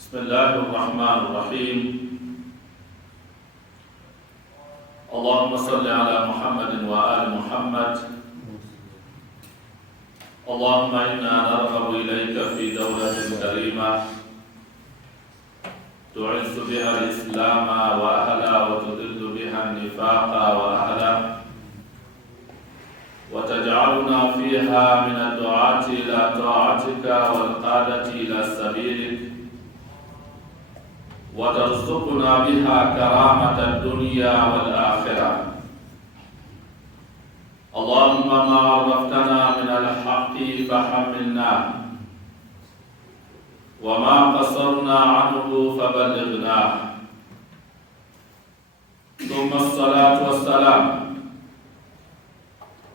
بسم الله الرحمن الرحيم. اللهم صل على محمد وآل محمد. اللهم إنا نرغب إليك في دولة كريمة تعز بها الإسلام وأهله وتذل بها النفاق وأهله، وتجعلنا فيها من الدعاة إلى طاعتك والقادة إلى سبيلك، وترزقنا بها كرامة الدنيا والآخرة. اللهم ما عرفتنا من الحق فحملناه، وما قصرنا عنه فبلغناه. ثم الصلاة والسلام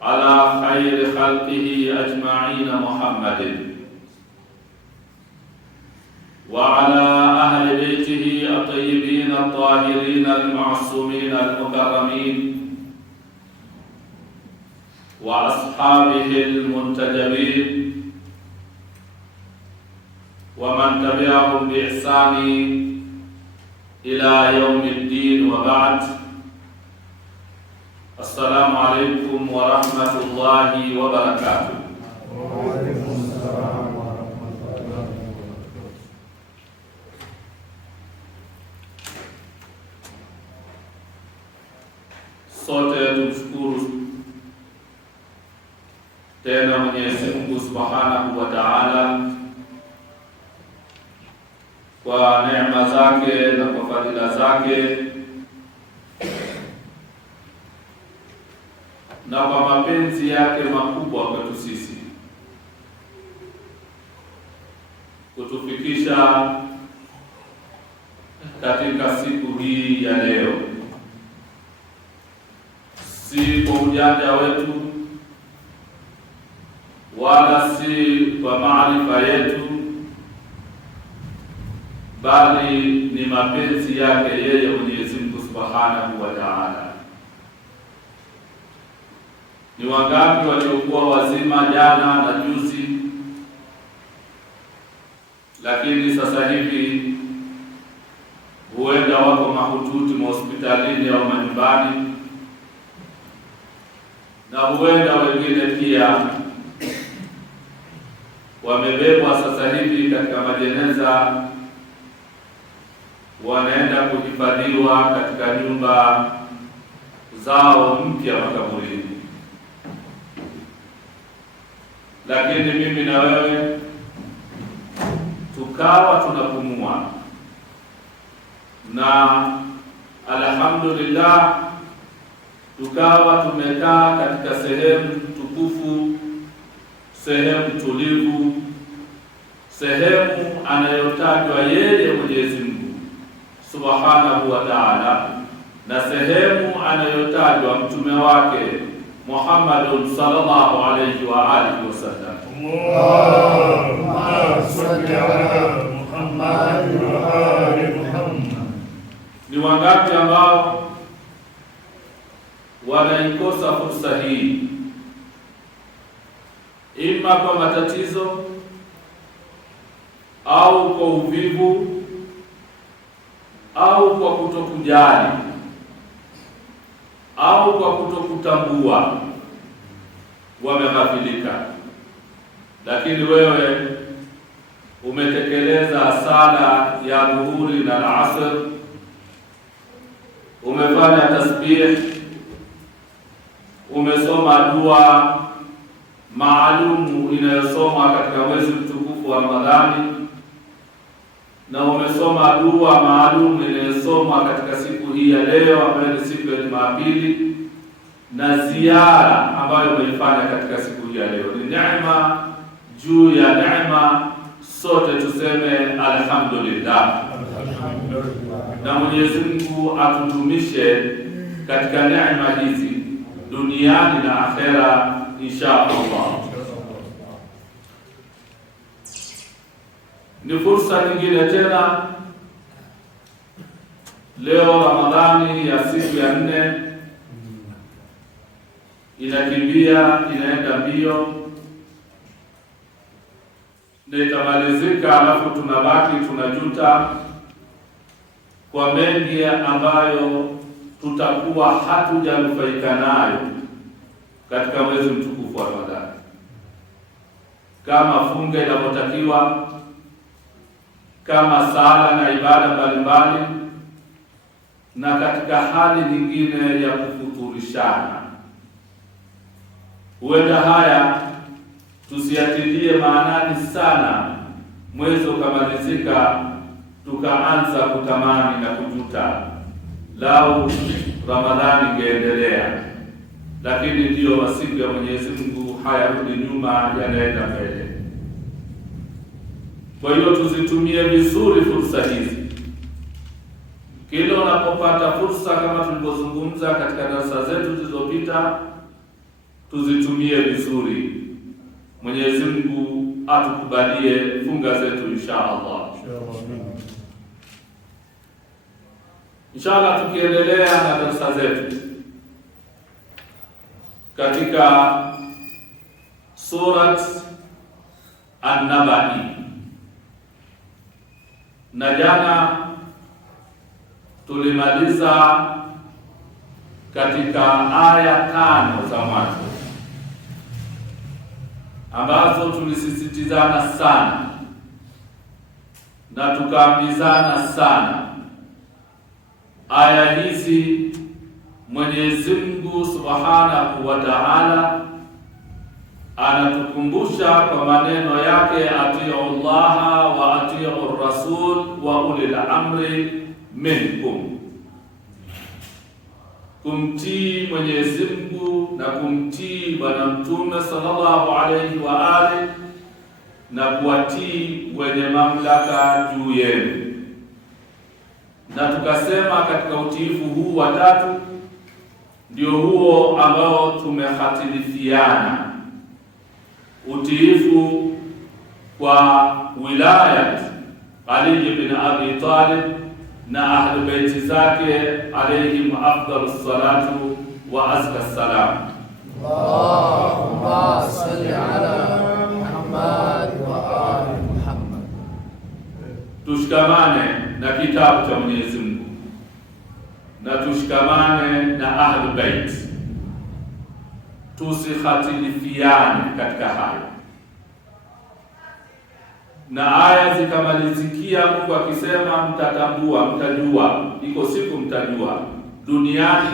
على خير خلقه أجمعين محمد وعلى أهل بيته الطيبين الطاهرين المعصومين المكرمين وأصحابه المنتجبين ومن تبعهم بإحسان إلى يوم الدين، وبعد. السلام عليكم ورحمة الله وبركاته. وعليكم السلام ورحمة الله وبركاته. Sote tumshukuru tena Mwenyezi Mungu Subhanahu wa Ta'ala kwa neema zake na kwa fadhila zake na kwa mapenzi yake makubwa kwetu sisi kutufikisha katika siku hii ya leo, si kwa ujanja wetu wala si kwa maarifa yetu, bali ni mapenzi yake yeye Mwenyezi Mungu Subhanahu wa Ta'ala. Ni wangapi waliokuwa wazima jana na juzi, lakini sasa hivi huenda wako mahututi mahospitalini au manyumbani, na huenda wengine pia wamebebwa sasa hivi katika majeneza, wanaenda kuhifadhiwa katika nyumba zao mpya makaburini. Lakini mimi na wewe tukawa tunapumua, na alhamdulillah tukawa tumekaa katika sehemu tukufu, sehemu tulivu, sehemu anayotajwa yeye Mwenyezi Mungu Subhanahu wa Ta'ala, na sehemu anayotajwa mtume wake Muhammadun sallallahu alayhi wa alihi wasallam. Allahumma salli ala Muhammad wa ali Muhammad. Ni wangapi ambao wanaikosa fursa hii, ima kwa matatizo au kwa uvivu au kwa kutokujali au kwa kutokutambua, wameghafilika. Lakini wewe umetekeleza sala ya dhuhuri na alasr, umefanya tasbih, umesoma dua maalumu inayosoma katika mwezi mtukufu wa Ramadhani, na umesoma dua maalumu inayosoma katika siku hii ya leo ambayo ni siku ya Jumapili, na ziara ambayo umeifanya katika siku hii ya leo. Ni neema juu ya neema, sote tuseme alhamdulillah. Na Mwenyezi Mungu atudumishe katika neema hizi duniani na akhera insha Allah. Ni fursa nyingine tena leo, Ramadhani ya siku ya 4 inakimbia, inaenda mbio. na itamalizika, alafu tunabaki tunajuta kwa mengi ambayo tutakuwa hatujanufaika nayo katika mwezi mtukufu wa Ramadhani, kama funga inavyotakiwa, kama sala na ibada mbalimbali, na katika hali nyingine ya kufuturishana. Huenda haya tusiyatilie maanani sana, mwezi ukamalizika tukaanza kutamani na kujuta, lau Ramadhani ingeendelea. Lakini ndiyo masiku ya Mwenyezi Mungu, hayarudi nyuma, yanaenda mbele. Kwa hiyo tuzitumie vizuri fursa hizi. Kila unapopata fursa, kama tulivyozungumza katika darasa zetu zilizopita, tuzitumie vizuri. Mwenyezi Mungu atukubalie funga zetu insha Allah. Inshallah, tukiendelea na darasa zetu katika Surat An-Nabai, na jana tulimaliza katika aya 5 za mwanzo ambazo tulisisitizana sana na tukaambizana sana. Aya hizi Mwenyezi Mungu Subhanahu wa Ta'ala anatukumbusha kwa maneno yake, atiu Allaha wa atiu Rasul wa ulil amri minkum, kumtii Mwenyezi Mungu na kumtii Bwana Mtume sallallahu alayhi wa alihi na kuwatii wenye mamlaka juu yenu. Na tukasema katika utiifu huu wa tatu ndio huo ambao tumehatilifiana, utiifu kwa wilayat Ali ibn Abi Talib na ahli baiti zake alayhim afdalus salatu wa azka salam. Allahumma salli ala Muhammad wa ali Muhammad. Tushikamane na kitabu cha Mwenyezi Mungu na tushikamane na ahli bait, tusikhatilifiane katika hayo. Na aya zikamalizikia Mungu akisema, mtatambua, mtajua, iko siku mtajua duniani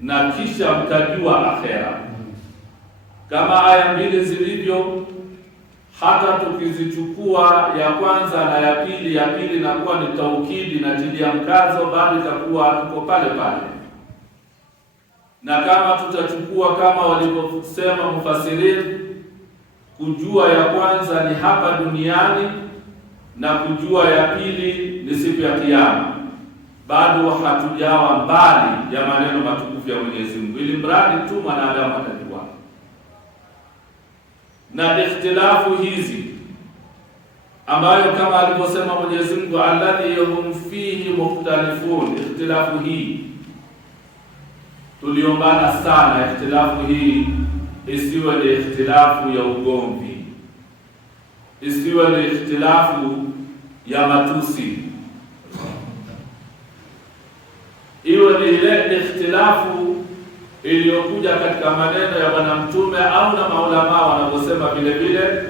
na kisha mtajua akhera. Kama aya mbili zilivyo, hata tukizichukua ya kwanza na ya pili inakuwa ni taukidi na tilia mkazo, bali itakuwa tuko pale pale. Na kama tutachukua kama walivyosema mufasirin, kujua ya kwanza ni hapa duniani na kujua ya pili ni siku ya Kiyama, bado hatujawa mbali ya maneno matukufu ya Mwenyezi Mungu, ili mradi tu mwanadamu atajua. Na ikhtilafu hizi ambayo kama alivyosema Mwenyezi Mungu, alladhi hum fihi mukhtalifun, ikhtilafu hii tuliombana sana, ikhtilafu hii isiwe ni ikhtilafu ya ugomvi, isiwe ni ikhtilafu ya matusi, iwe ni ile ikhtilafu iliyokuja katika maneno ya Bwana Mtume au na maulama wanavyosema vile vile,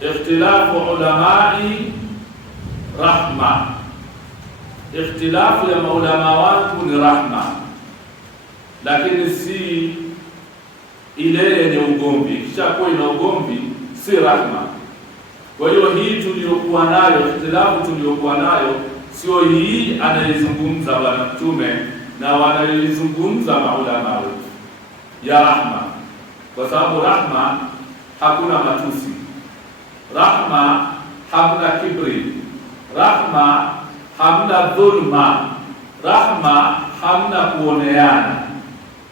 ikhtilafu ulamai rahma, ikhtilafu ya maulama wangu ni rahma, lakini si ile yenye ugomvi. Kisha kuwa ina ugomvi si rahma. Kwa hiyo hii tuliyokuwa nayo, ikhtilafu tuliyokuwa nayo, sio hii anayezungumza Bwana Mtume na wanayozungumza maulama wetu ya rahma, kwa sababu rahma hakuna matusi, rahma hamna kibri, rahma hamna dhulma, rahma hamna kuoneana.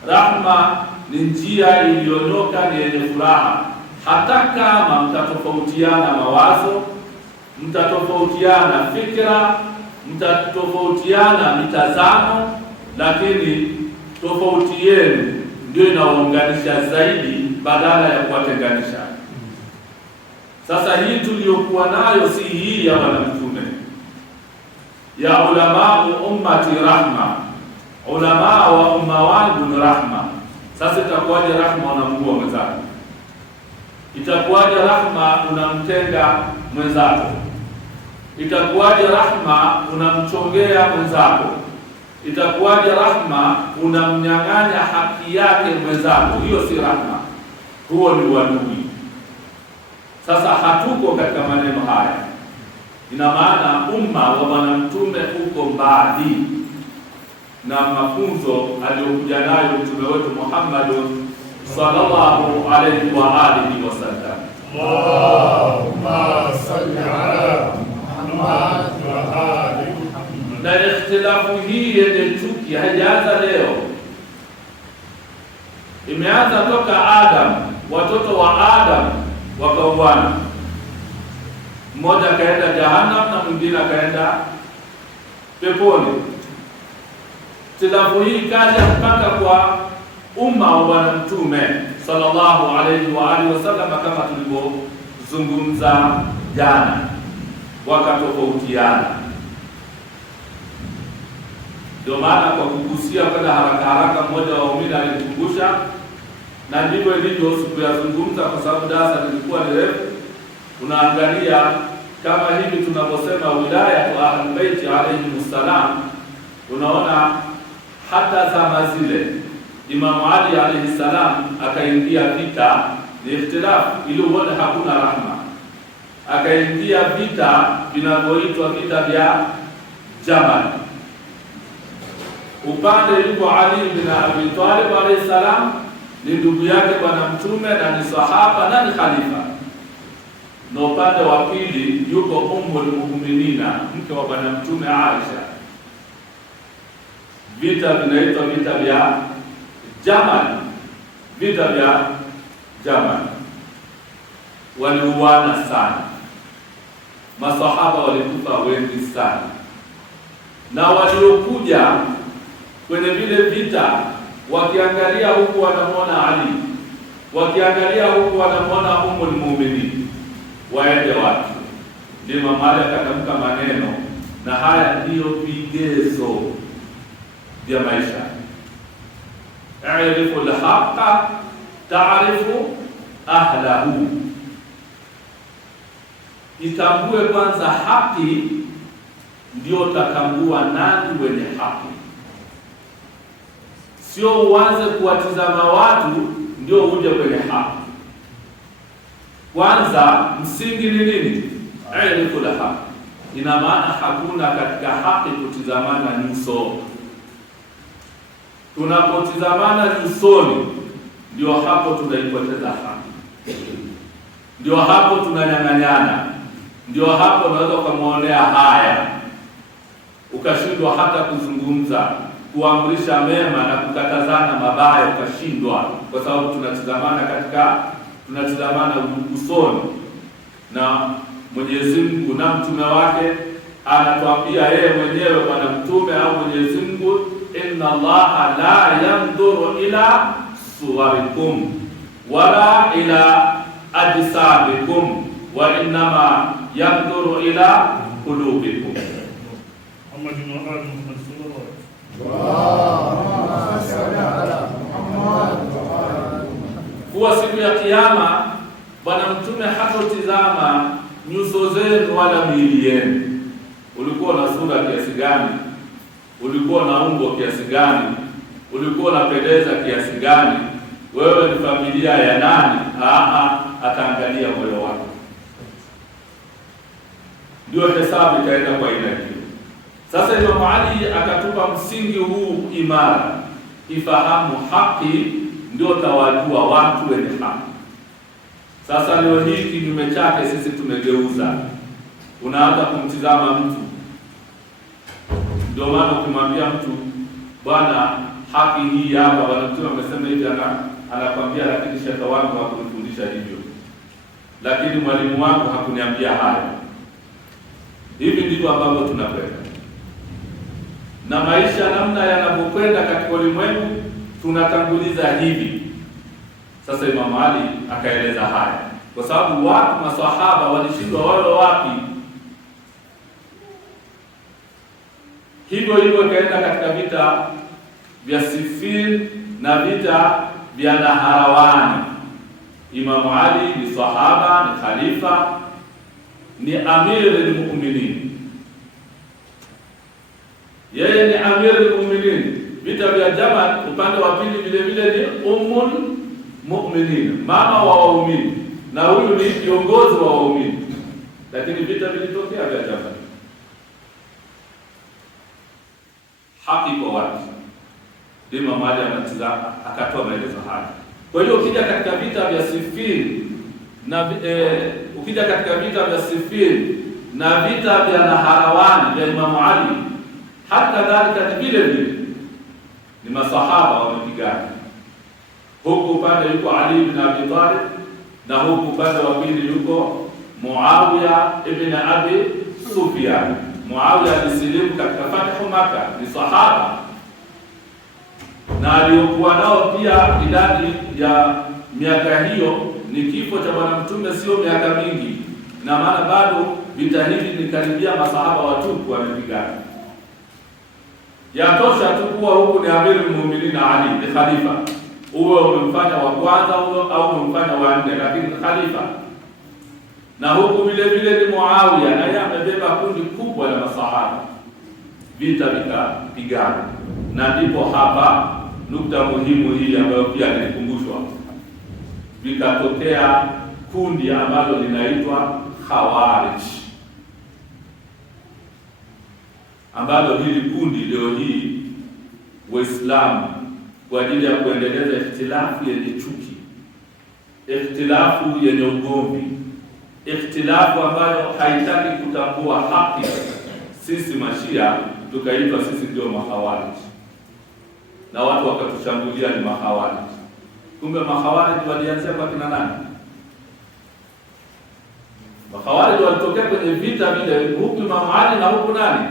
Rahma ni njia iliyonyoka, ni yenye furaha. Hata kama mtatofautiana mawazo, mtatofautiana fikra, mtatofautiana mitazamo, lakini tofauti yenu ndio inaunganisha zaidi badala ya kuwatenganisha. Sasa hii tuliyokuwa nayo si hii ya Bwana Mtume, ya ulama ummati rahma, ulama wa umma wangu ni rahma. Sasa itakuwaje rahma unamgua mwenzako? Itakuwaje rahma unamtenga mwenzako? Itakuwaje rahma unamchongea mwenzako? Itakuwaje rahma unamnyang'anya haki yake mwenzako? Hiyo si rahma, huo ni uadui. Sasa hatuko katika maneno haya. Ina maana umma wa Bwana Mtume uko mbali na mafunzo aliyokuja nayo Mtume wetu Muhammad sallallahu alayhi wa alihi wasallam. Allahumma salli ala Muhammad wa ali Muhammad. Na ikhtilafu hii yenye chuki haijaanza leo, imeanza toka Adam. Watoto wa Adam wakauana, mmoja akaenda jahannam na mwingine akaenda peponi. Ikhtilafu hii kaja mpaka kwa umma wa Bwana Mtume sallallahu alayhi wa alihi wasallam, kama tulivyozungumza jana, wakatofautiana. Ndio maana kwa kugusia kwenda haraka haraka, mmoja wa waumini alikumbusha, na ndivyo ilivyo. Sikuyazungumza kwa sababu darasa lilikuwa ni refu. Tunaangalia kama hivi tunavyosema wilayatu Ahlul Bait alayhimus salam, unaona hata zama zile Imam Ali alayhi salam akaingia vita, ni ikhtilafu ili uone hakuna rahma. Akaingia vita vinavyoitwa vita vya Jamal. Upande yuko Ali bin Abi Talib alayhi salam, ni ndugu yake Bwana Mtume na ni sahaba na ni khalifa. Na upande wa pili yuko Ummul Mu'minina, mke wa Bwana Mtume Aisha. Vita vinaitwa vita vya Jamal. Vita vya Jamal waliuana sana, masahaba walikufa wengi sana, na waliokuja kwenye vile vita wakiangalia huku wanamwona Ali, wakiangalia huku wanamwona Ummul Mu'minin, waende watu. Ndio Imam Ali akatamka maneno, na haya ndiyo vigezo vya maisha. A'rifu al-haqqa ta'rifu ahlahu, itambue kwanza haki, ndio utatambua nani wenye haki. Sio uanze kuwatizama watu ndio uje kwenye haki. Kwanza msingi ni nini? A'rifu al-haqqa. Ina maana hakuna katika haki kutizamana nyuso. Tunapotizamana nyusoni, ndio hapo tunaipoteza haki, ndio hapo tunanyang'anyana, ndio hapo unaweza ukamwonea haya, ukashindwa hata kuzungumza, kuamrisha mema na kukatazana mabaya, ukashindwa kwa sababu tunatizamana usoni. Na Mwenyezi Mungu na mtume wake anatuambia yeye mwenyewe, Bwana Mtume au Mwenyezi Mungu, inna Allaha la yanzuru ila suwarikum wala ila ajsamikum wa innama yanzuru ila qulubikum. Muhammadin wa ali Muhammad sallallahu alaihi wasallam. Kwa siku ya Kiyama Bwana Mtume hatotizama nyuso zenu wala miili yenu. Ulikuwa na sura kiasi gani? Ulikuwa na umbo kiasi gani? Ulikuwa unapendeza kiasi gani? Wewe ni familia ya nani? Ataangalia moyo wako. Ndio hesabu itaenda kwa aina hiyo. Sasa Imam Ali akatupa msingi huu imara, ifahamu haki ndio tawajua watu wenye haki. Sasa leo hii kinyume chake sisi tumegeuza. Unaanza kumtizama mtu, ndio maana ukimwambia mtu bwana haki hii hapa, Bwana Mtume amesema hivi, anakwambia lakini shaka wangu hakunifundisha hivyo, lakini mwalimu wangu hakuniambia haya. Hivi ndivyo ambavyo tunakwenda na maisha, namna yanavyokwenda katika ulimwengu tunatanguliza hivi. Sasa Imam Ali akaeleza haya, kwa sababu watu maswahaba walishindwa wawe wapi. Hivyo ikaenda katika vita vya Siffin na vita vya Naharawani. Imamu Ali ni sahaba, ni khalifa, ni amirul mu'minin. Yeye ni amirul mu'minin. Vita vya Jamal upande wa pili vile vile ni ummul mu'minin, mama wa waumini, na huyu ni kiongozi wa waumini. Lakini vita vilitokea vya Jamal. Haki kwa watu. Imam Ali anatazama akatoa maelezo haya. Kwa hiyo ukija katika vita vya Siffin na vita vya Naharawani vya Imam Ali, hata kadhalika vile vile ni masahaba wamepigana. Huku upande yuko Ali ibn Abi Talib na huku upande wa pili yuko Muawiya ibn Abi Sufyan. Muawiya alisilimu katika Fathu Makkah, ni sahaba, na aliyokuwa nao pia idadi ya miaka hiyo ni kifo cha Bwana Mtume, sio miaka mingi, na maana bado vita hivi ni karibia masahaba watupu wamepigana. Yatosha tu kuwa huku ni amirul mu'minin Ali, ni khalifa, uwe umemfanya wa kwanza au umemfanya wa nne, lakini khalifa. Na huku vile vile ni Muawiya, na yeye amebeba kundi kubwa la masahaba. Vita vikapigana, na ndipo hapa nukta muhimu hii ambayo pia nilikumbushwa, vikatokea kundi ambalo linaitwa Khawarij, ambalo hili kundi leo hii Waislamu kwa ajili ya kuendeleza ikhtilafu yenye chuki, ikhtilafu yenye ugomvi, ikhtilafu ambayo haitaki kutambua haki, sisi Mashia tukaitwa sisi ndio Makhawarij, na watu wakatushambulia ni Makhawarij. Kumbe Makhawarij walianzia kwa kina nani? Makhawarij walitokea kwenye vita vile, huku Imam Ali na huku nani?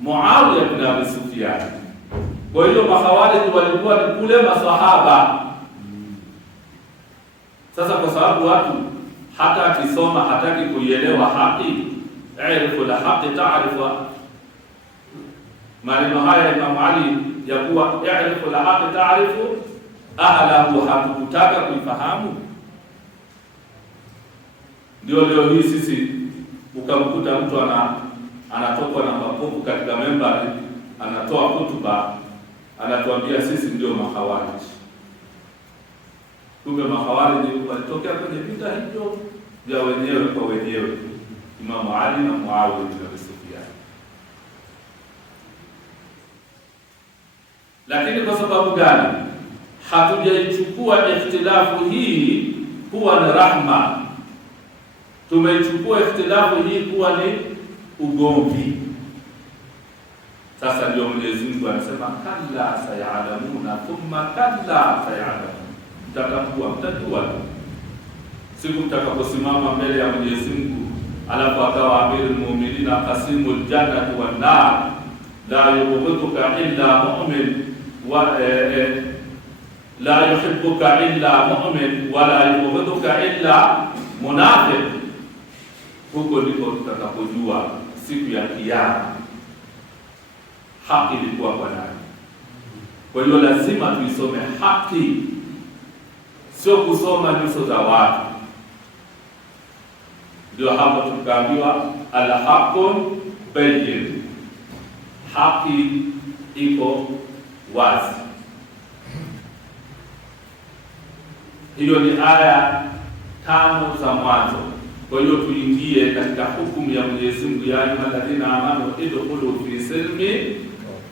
Muawiya ibn Abi Sufyan. Kwa hiyo Makhawarij walikuwa ni kule masahaba. Sasa kwa sababu watu hata akisoma hataki kuielewa haki, arifu la haki taarifu, maneno haya Imam Ali ya kuwa arifu la haki taarifu ahlahu, hakutaka kuifahamu. Ndio leo hii sisi ukamkuta mtu anatokwa na mapovu katika membari, anatoa hutuba, anatuambia sisi ndio Makhawarij. Kumbe Makhawarij walitokea kwenye vita hivyo vya wenyewe kwa wenyewe, Imam Ali na Muawiya ibn Abi Sufyan. Lakini kwa sababu gani hatujaichukua ikhtilafu hii kuwa ni rahma? Tumeichukua ikhtilafu hii kuwa ni ugomvi. Sasa ndio Mwenyezi Mungu anasema kalla sayalamuna thumma kalla sayalamun, mtajua siku mtakaposimama mbele ya Mwenyezi Mungu, alafu akawa amirul mu'minin qasimul jannati wan nar, la yuhibbuka illa mu'min wa la yuhibbuka illa mu'min wa la yuhibbuka illa munafiq. Huko ndipo tutakapojua siku ya Kiyama haki ilikuwa kwa nani. Kwa hiyo lazima tuisome haki, sio kusoma nyuso za watu. Ndio hapo tukaambiwa al-haqqun bayyin, haki iko wazi. Hiyo ni aya 5 za mwanzo. Kwa hiyo tuingie katika hukumu ya Mwenyezi Mungu, ya ayyuhalladhina amanu idkhulu fi silmi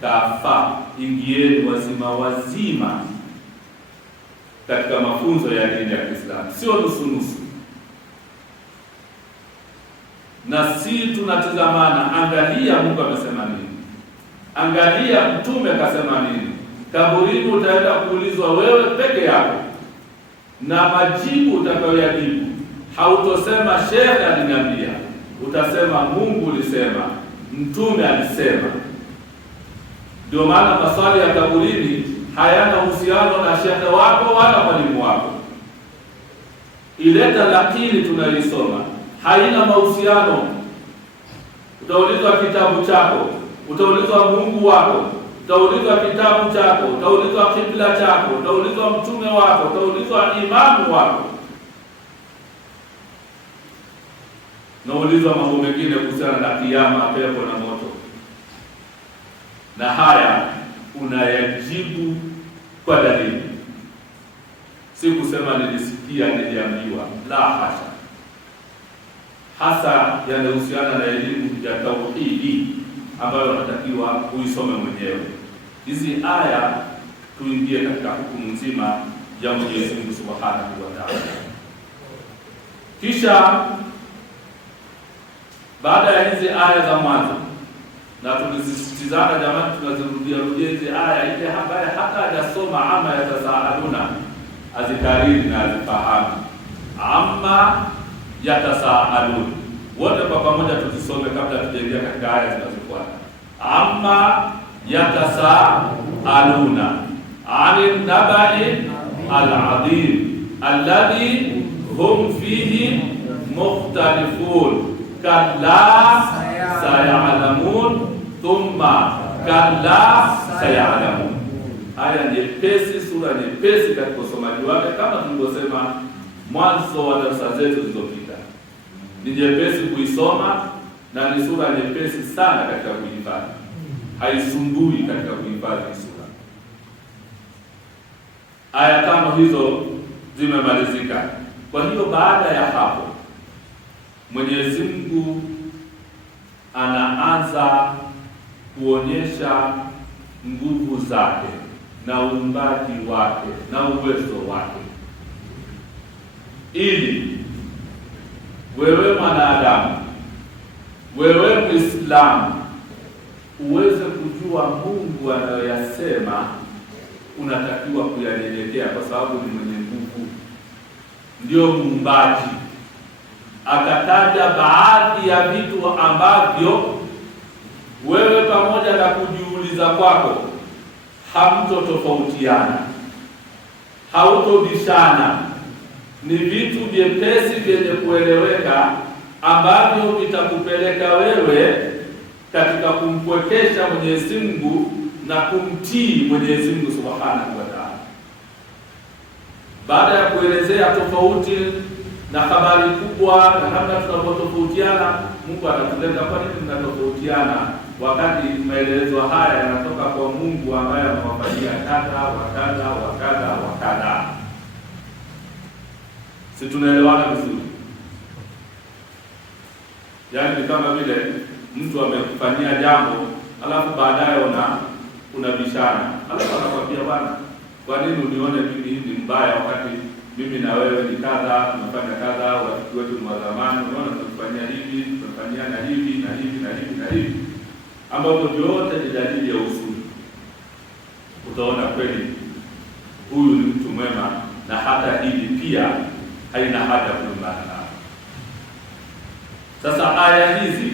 kafa, ingieni wazima wazima katika mafunzo ya dini ya Kiislamu, sio nusu nusu. Na si tunatazamana, angalia Mungu amesema nini, angalia Mtume kasema nini. Kaburini utaenda kuulizwa wewe peke yako, na majibu utakayoyajibu hautosema shekhe aliniambia, utasema Mungu ulisema, Mtume alisema. Ndio maana maswali ya kaburini hayana uhusiano na shekhe wako wala mwalimu wako. ile talakini tunaisoma haina mahusiano. Utaulizwa kitabu chako, utaulizwa Mungu wako, utaulizwa kitabu chako, utaulizwa kibla chako, utaulizwa mtume wako, utaulizwa imamu wako, naulizwa mambo mengine kuhusiana na kiyama, pepo na moto, na haya unayajibu kwa dalili. Si kusema nilisikia, niliambiwa. La hasha. Hasa yanahusiana na elimu ya tauhidi ambayo unatakiwa kuisome mwenyewe. Hizi aya tuingie katika hukumu nzima ya Mwenyezi Mungu Subhanahu wa Ta'ala. Kisha baada ya hizi aya za mwanzo, na tulizisitizana jamani, tunazirudia hizi aya ile ambaye hata hajasoma ama yatasaaluna azikariri na azifahamu. Amma yatasaalun, wote kwa pamoja tuzisome kabla tujaingia katika aya zinazofuata. Amma yatasaaluna anin nabai al-adhim alladhi hum fihi mukhtalifun kalla sayalamun thumma kalla sayalamun. Haya nyepesi, sura nyepesi katika usomaji wake, kama tulivyosema mwanzo wa darasa zetu zilizopita. Ni nyepesi kuisoma na ni sura nyepesi sana katika kuhifadhi, haisumbui katika kuhifadhi sura. Aya 5 hizo zimemalizika. Kwa hiyo baada ya hapo Mwenyezi Mungu anaanza kuonyesha nguvu zake na uumbaji wake na uwezo wake, ili wewe mwanadamu, wewe Muislamu, uweze kujua Mungu anayoyasema, unatakiwa kuyanyenyekea, kwa sababu ni mwenye nguvu, ndio muumbaji. Akataja baadhi ya vitu ambavyo wewe pamoja na kujiuliza kwako hamtotofautiana, hautobishana. Ni vitu vyepesi vyenye kueleweka ambavyo vitakupeleka wewe katika kumpwekesha Mwenyezi Mungu na kumtii Mwenyezi Mungu Subhanahu wa Ta'ala. Baada ya kuelezea tofauti na habari kubwa na namna tunavyotofautiana, Mungu anatuleta kwa nini tunatofautiana, wakati maelezo haya yanatoka kwa Mungu ambaye amewafanyia kadha wa kadha wa kadha wa kadha. Si tunaelewana vizuri? Yaani kama vile mtu amekufanyia jambo alafu baadaye unabishana, alafu anakwambia bwana, kwa nini unione mimi hivi mbaya wakati mimi na wewe ni kadha, tunafanya kadha, watu wetu ni wa zamani, unaona tunafanyia hivi, tunafanyia na hivi na hivi na hivi na hivi, ambapo vyote ni dalili ya uzuri. Utaona kweli huyu ni mtu mwema, na hata hili pia haina haja kulumbana nao. Sasa aya hizi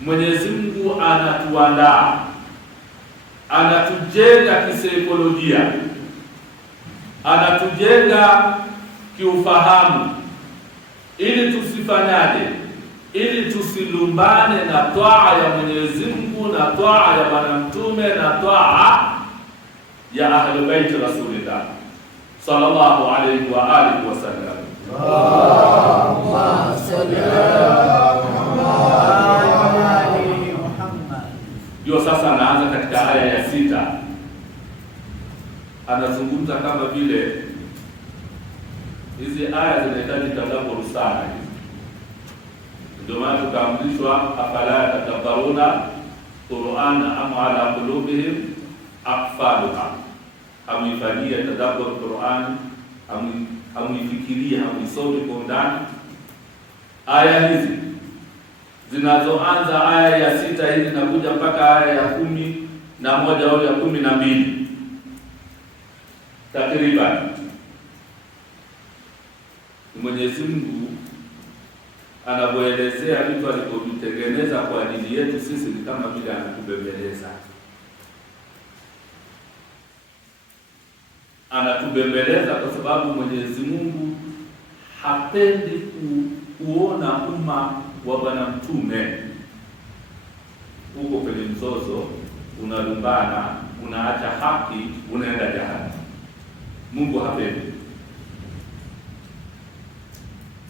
Mwenyezi Mungu anatuandaa, anatujenga kisaikolojia, anatujenga kiufahamu, ili tusifanyaje, ili tusilumbane na toa ya Mwenyezi Mungu na toa ya Bwana Mtume na toa ya Ahlul Bait Rasulillah sallallahu alayhi wa alihi wasallam. Allahumma salli ala Muhammad. Ndio sasa anaanza katika aya ya 6, anazungumza kama vile hizi aya zinahitaji tadabbur sana. Ndio maana tukaamrishwa afala tadabbaruna Qur'an am ala qulubihim aqfaluha, amifanyia tadabbur Qur'an, amuifikiria, amuisome kwa undani. Aya hizi zinazoanza aya ya 6 hizi nakuja mpaka aya ya 11 au ya 12 takriban, Mwenyezi Mungu anapoelezea vitu alivyovitengeneza kwa ajili yetu sisi, ni kama vile anatubembeleza. Anatubembeleza kwa sababu Mwenyezi Mungu hapendi kuona umma wa Bwana Mtume huko kwenye mzozo, unalumbana, unaacha haki, unaenda jahannam. Mungu hapendi.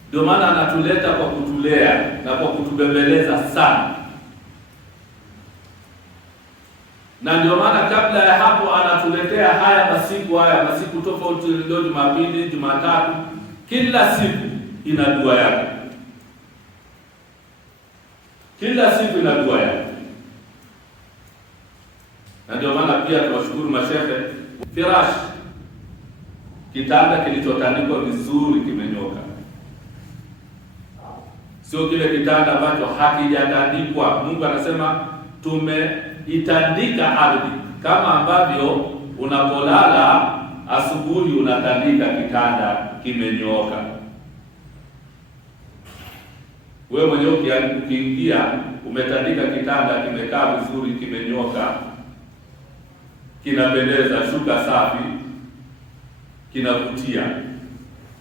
Ndio maana anatuleta kwa kutulea na kwa kutubembeleza sana, na ndio maana kabla ya hapo anatuletea haya masiku tofauti, leo Jumapili, Jumatatu, kila siku ina dua yake, kila siku ina dua yake. Na ndio maana pia tunashukuru mashehe, firash, kitanda kilichotandikwa vizuri, kimenyoka, sio kile kitanda ambacho hakijatandikwa. Mungu anasema tumeitandika ardhi, kama ambavyo unapolala asubuhi unatandika kitanda kimenyooka. Wewe mwenyewe ukiingia umetandika kitanda kimekaa vizuri, kimenyooka, kinapendeza, shuka safi, kinavutia,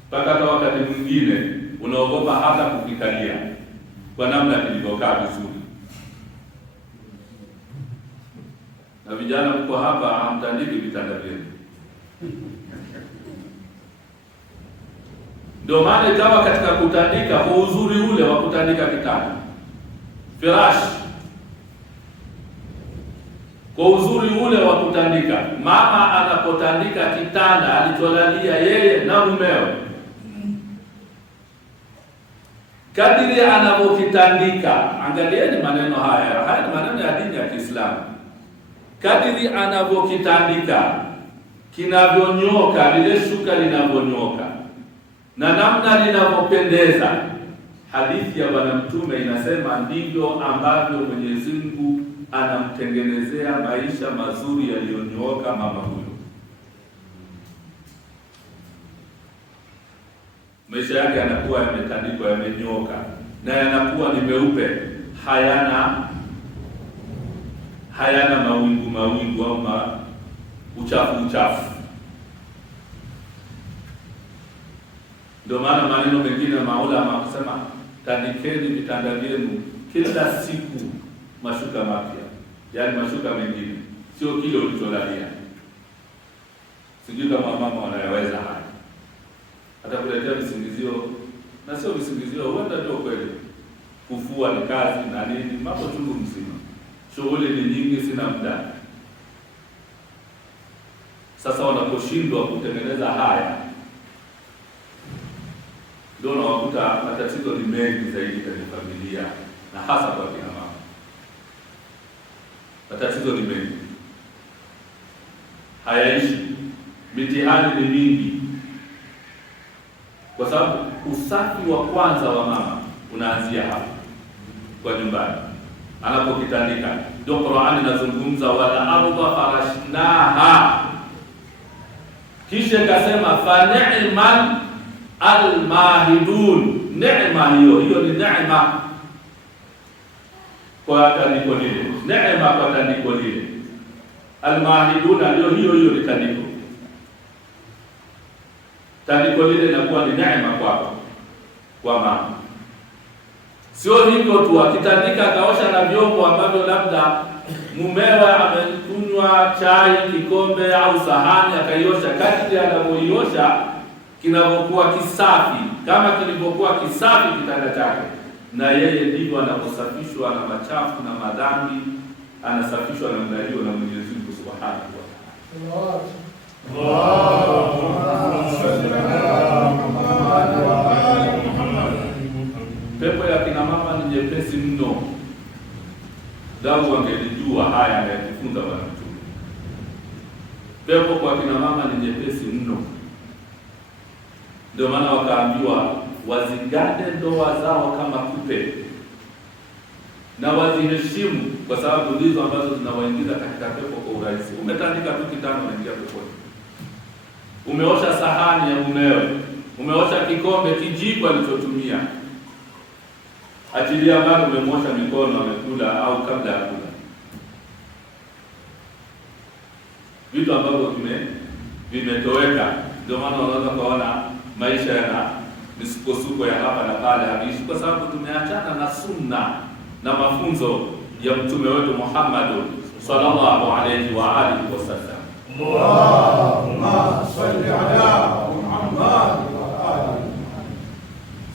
mpaka hata wakati mwingine unaogopa hata kukikalia kwa namna kilivyokaa vizuri. Na vijana mko hapa hamtandiki vitanda vyenu. Ndio maana ikawa katika kutandika, kwa uzuri ule wa kutandika kitanda firash, kwa uzuri ule wa kutandika, mama anapotandika kitanda alicholalia yeye na mumewe, kadiri anavyokitandika, angalieni maneno haya ni maneno ya dini ya Kiislamu. Kadiri anavyokitandika kinavyonyoka, lile shuka linavyonyoka na namna linavyopendeza, hadithi ya Bwana Mtume inasema ndivyo ambavyo Mwenyezi Mungu anamtengenezea maisha mazuri yaliyonyooka mama huyo. Maisha yake yanakuwa yametandikwa, yamenyooka, na yanakuwa ni meupe, hayana mawingu au uchafu. Ndio maana maneno mengine ya maulama kusema tandikeni vitanda vyenu kila siku mashuka mapya, yaani mashuka mengine, sio kile ulicholalia. Sijui kama mama wanayaweza haya, hata kuletea visingizio, na sio visingizio, huenda ndio kweli. Kufua ni kazi na nini, mambo chungu mzima, shughuli ni nyingi, sina muda. Sasa wanaposhindwa kutengeneza haya, ndio unawakuta matatizo ni mengi zaidi kwenye familia, na hasa kwa kina mama. Matatizo ni mengi, hayaishi, mitihani ni mingi, kwa sababu usafi wa kwanza wa mama unaanzia hapa kwa nyumbani anapokitandika. Ndio Qur'ani inazungumza wala ardha farashnaha, kisha ikasema fa ni'mal almahidun. Neema hiyo ni neema kwa tandiko lile, neema kwa tandiko lile. Almahiduna ndio hiyo ni tandiko. Tandiko lile linakuwa ni neema kwa mama. Sio hivyo tu, akitandika akaosha na vyombo ambavyo labda mumewe amekunywa chai, kikombe au sahani, akaiosha. Kadri anavyoiosha kinavyokuwa kisafi, kama kilivyokuwa kisafi kitanda chake, na yeye ndivyo anaposafishwa na machafu na madhambi, anasafishwa namna hiyo na Mwenyezi Mungu Subhanahu wa Ta'ala. Pepo ya kina mama ni nyepesi mno. Damu wangelijua haya anayojifunza Bwana Mtume. Pepo kwa kina mama ni nyepesi mno. Ndio maana wakaambiwa wazigade ndoa zao kama kupe, na waziheshimu, kwa sababu ndizo ambazo zinawaingiza katika pepo kwa urahisi. Umetandika tu kitanda unaingia peponi. Umeosha sahani ya mumewe, umeosha kikombe, kijiko alichotumia, achilia mbali umemosha mikono amekula au kabla ya kula, vitu ambavyo vimetoweka. Ndio maana unaweza kuona maisha misukosuko ya hapa na pale haviishi, kwa sababu tumeachana na sunna na mafunzo ya mtume wetu Muhammad sallallahu alayhi wa alihi wasallam. Allahumma salli ala Muhammad wa ali.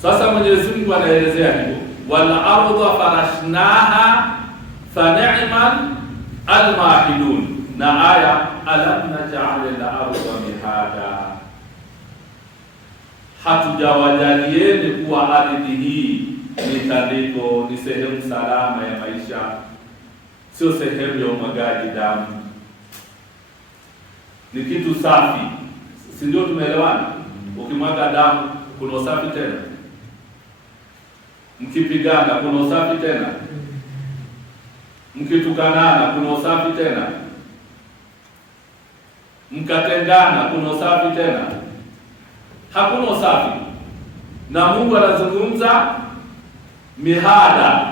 Sasa Mwenyezi Mungu anaelezea hivyo, wal ardha farashnaha fa ni'mal almahidun, na aya alam naj'al al-ardha mihada, hatujawajalieni kuwa ardhi hii ni tandiko, ni sehemu salama ya maisha, sio sehemu ya umwagaji damu, ni kitu safi. Si ndio? Tumeelewana? Ukimwaga damu kuna usafi tena, mkipigana kuna usafi tena, mkitukanana kuna usafi tena, mkatengana kuna usafi tena? Hakuna usafi. Na Mungu anazungumza mihada,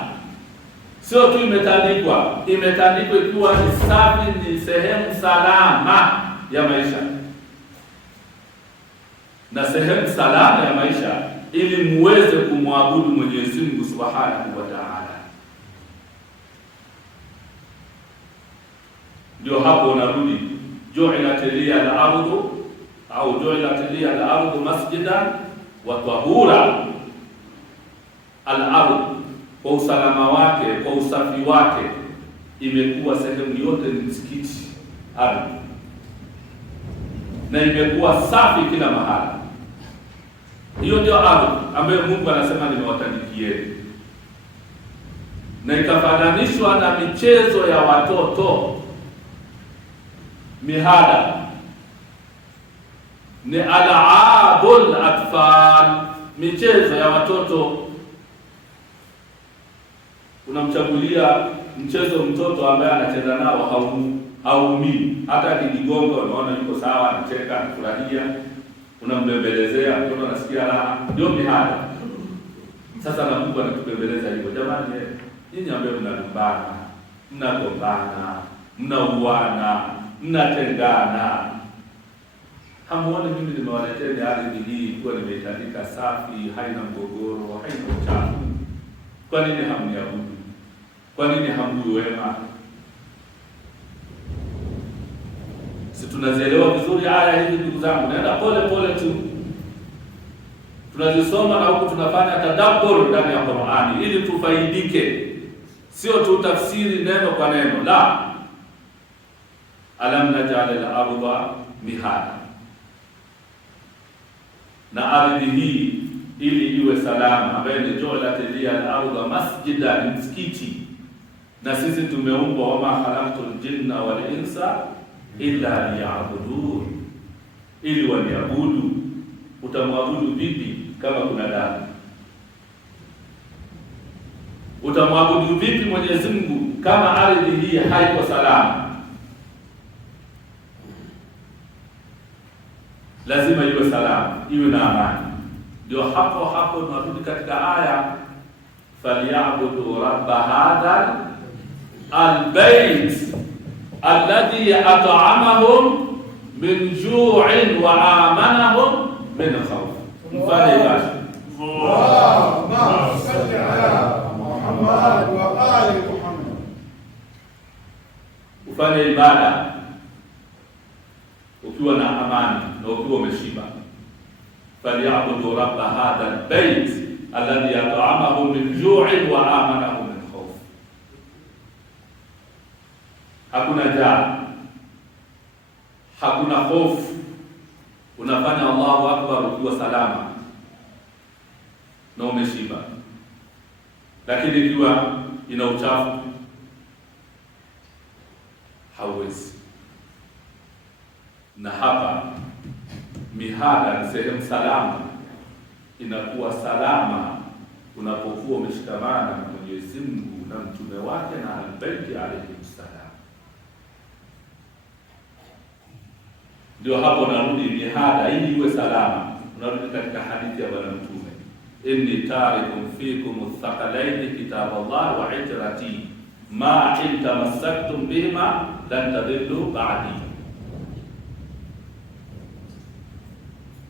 sio tu imetandikwa ikiwa ni safi, ni sehemu salama ya maisha. Na sehemu salama ya maisha ili muweze kumwabudu Mwenyezi Mungu Subhanahu wa Ta'ala. Ndio hapo unarudi ju'ilat liya al-ardu au ju'ilat liya al-ardu masjidan wa tahura. Al-ardu kwa usalama wake, kwa usafi wake, imekuwa sehemu yote ni msikiti ardhi, na imekuwa safi kila mahali. Hiyo ndio ardhi ambayo Mungu anasema nimewatandikieni, na ikafananishwa na michezo ya watoto. Mihada ni al'abul atfal, michezo ya watoto. Unamchagulia mchezo mtoto ambaye anacheza nao haumii, hata akijigonga unaona yuko sawa, anacheka, anafurahia, unambembelezea, mtoto anasikia raha. Ndio mihada. Sasa na Mungu anatubembeleza hivyo, jamani, nyinyi ambao mnalumbana, mnagombana, mnauana, mnatengana, hamuone mimi nimewaletea ardhi hii kuwa nimeitandika safi, haina mgogoro, haina uchafu? Kwa nini hamniabudu? Kwa nini hamui wema? Si tunazielewa vizuri aya hizi ndugu zangu? Naenda pole pole tu, tunazisoma na huku tunafanya tadabbur ndani ya Qur'ani ili tufaidike, sio tu tafsiri neno kwa neno. La, alam naj'al al-ardha mihada, na ardhi hii ili iwe salama, ambaye ni ju'ilat liya al-ardha masjidan, msikiti. Na sisi tumeumbwa, wama khalaqtul jinna wal insa illa liya'budun, ili waniabudu. Utamwabudu vipi kama kuna damu? Utamwabudu vipi Mwenyezi Mungu kama ardhi hii haiko salama? Lazima iwe salama, iwe na amani. Ndio hapo tunarudi katika aya, falyabudu rabba hadha albayt alladhi at'amahum min ju'in wa amanahum min khawf. Mfanye basi, Allahumma salli ala Muhammad wa ali Muhammad. ufanye ibada ukiwa na amani na ukiwa umeshiba. Falyabudu rabba hadha albayt alladhi at'amahum min ju'in wa amanahum min khawf. Hakuna njaa, hakuna hofu. Unafanya Allahu akbar ukiwa salama na umeshiba. Lakini ikiwa ina uchafu, hauwezi. Na hapa mihada ni sehemu salama, inakuwa salama unapokuwa umeshikamana na Mwenyezi Mungu na mtume wake na Ahlulbaiti alayhi salam. Ndio hapo narudi mihada ili iwe salama. Unarudi katika hadithi ya Bwana Mtume, inni tarikum fikum athqalaini kitaballahi wa itrati ma in tamassaktum bihima lan tadillu ba'di.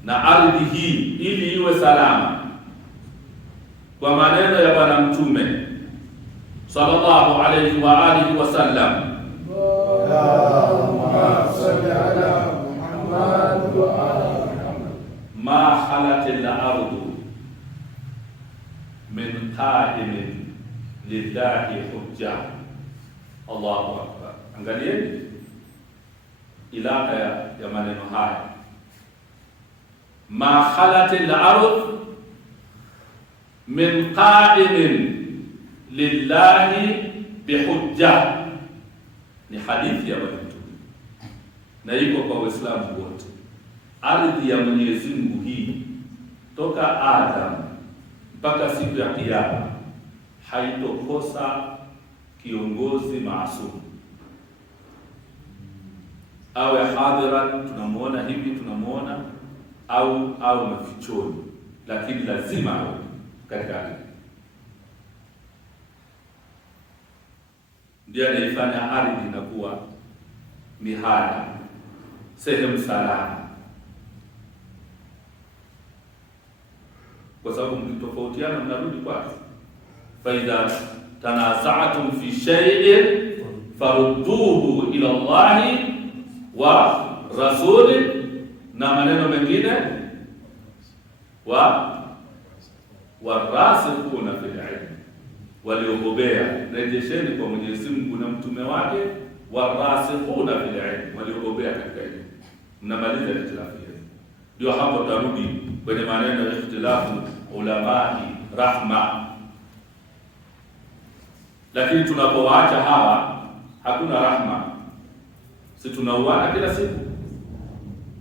na ardhi hii ili iwe salama, kwa maneno ya Bwana Mtume sallallahu alayhi wa alihi wasallam, Allahumma salli ala Muhammad wa ala Muhammad, ma khalatil ardu min qa'imin lillahi hujja. Allahu akbar. Angalieni ilaka ya maneno haya, ma khalatil ardu min qa'imin lillahi bihujja. Ni hadithi ya Bwana Mtume na iko kwa Waislamu wote. Ardhi ya Mwenyezi Mungu hii toka Adam mpaka siku ya Kiyama haitokosa kiongozi maasumu, awe hadhiran, tunamuona hivi tunamuona, au mafichoni, lakini lazima awe katika ardhi. Ndiye anaifanya ardhi inakuwa mihada, sehemu salama, kwa sababu mkitofautiana mnarudi kwake. Faidha tanaza'tum fi shay'in farudduhu ila Allahi wa rasuli, na maneno mengine warasikhuna fil ilm, waliobobea rejesheni kwa Mwenyezi Mungu na mtume wake. Warasikhuna fil ilm, waliobobea katika elimu. Mnamaliza ikhtilafu hiyo, ndio hapo tarudi kwenye maneno ya ikhtilafu ulamai rahma. Lakini tunapowaacha hawa hakuna rahma. Si tunauana kila siku,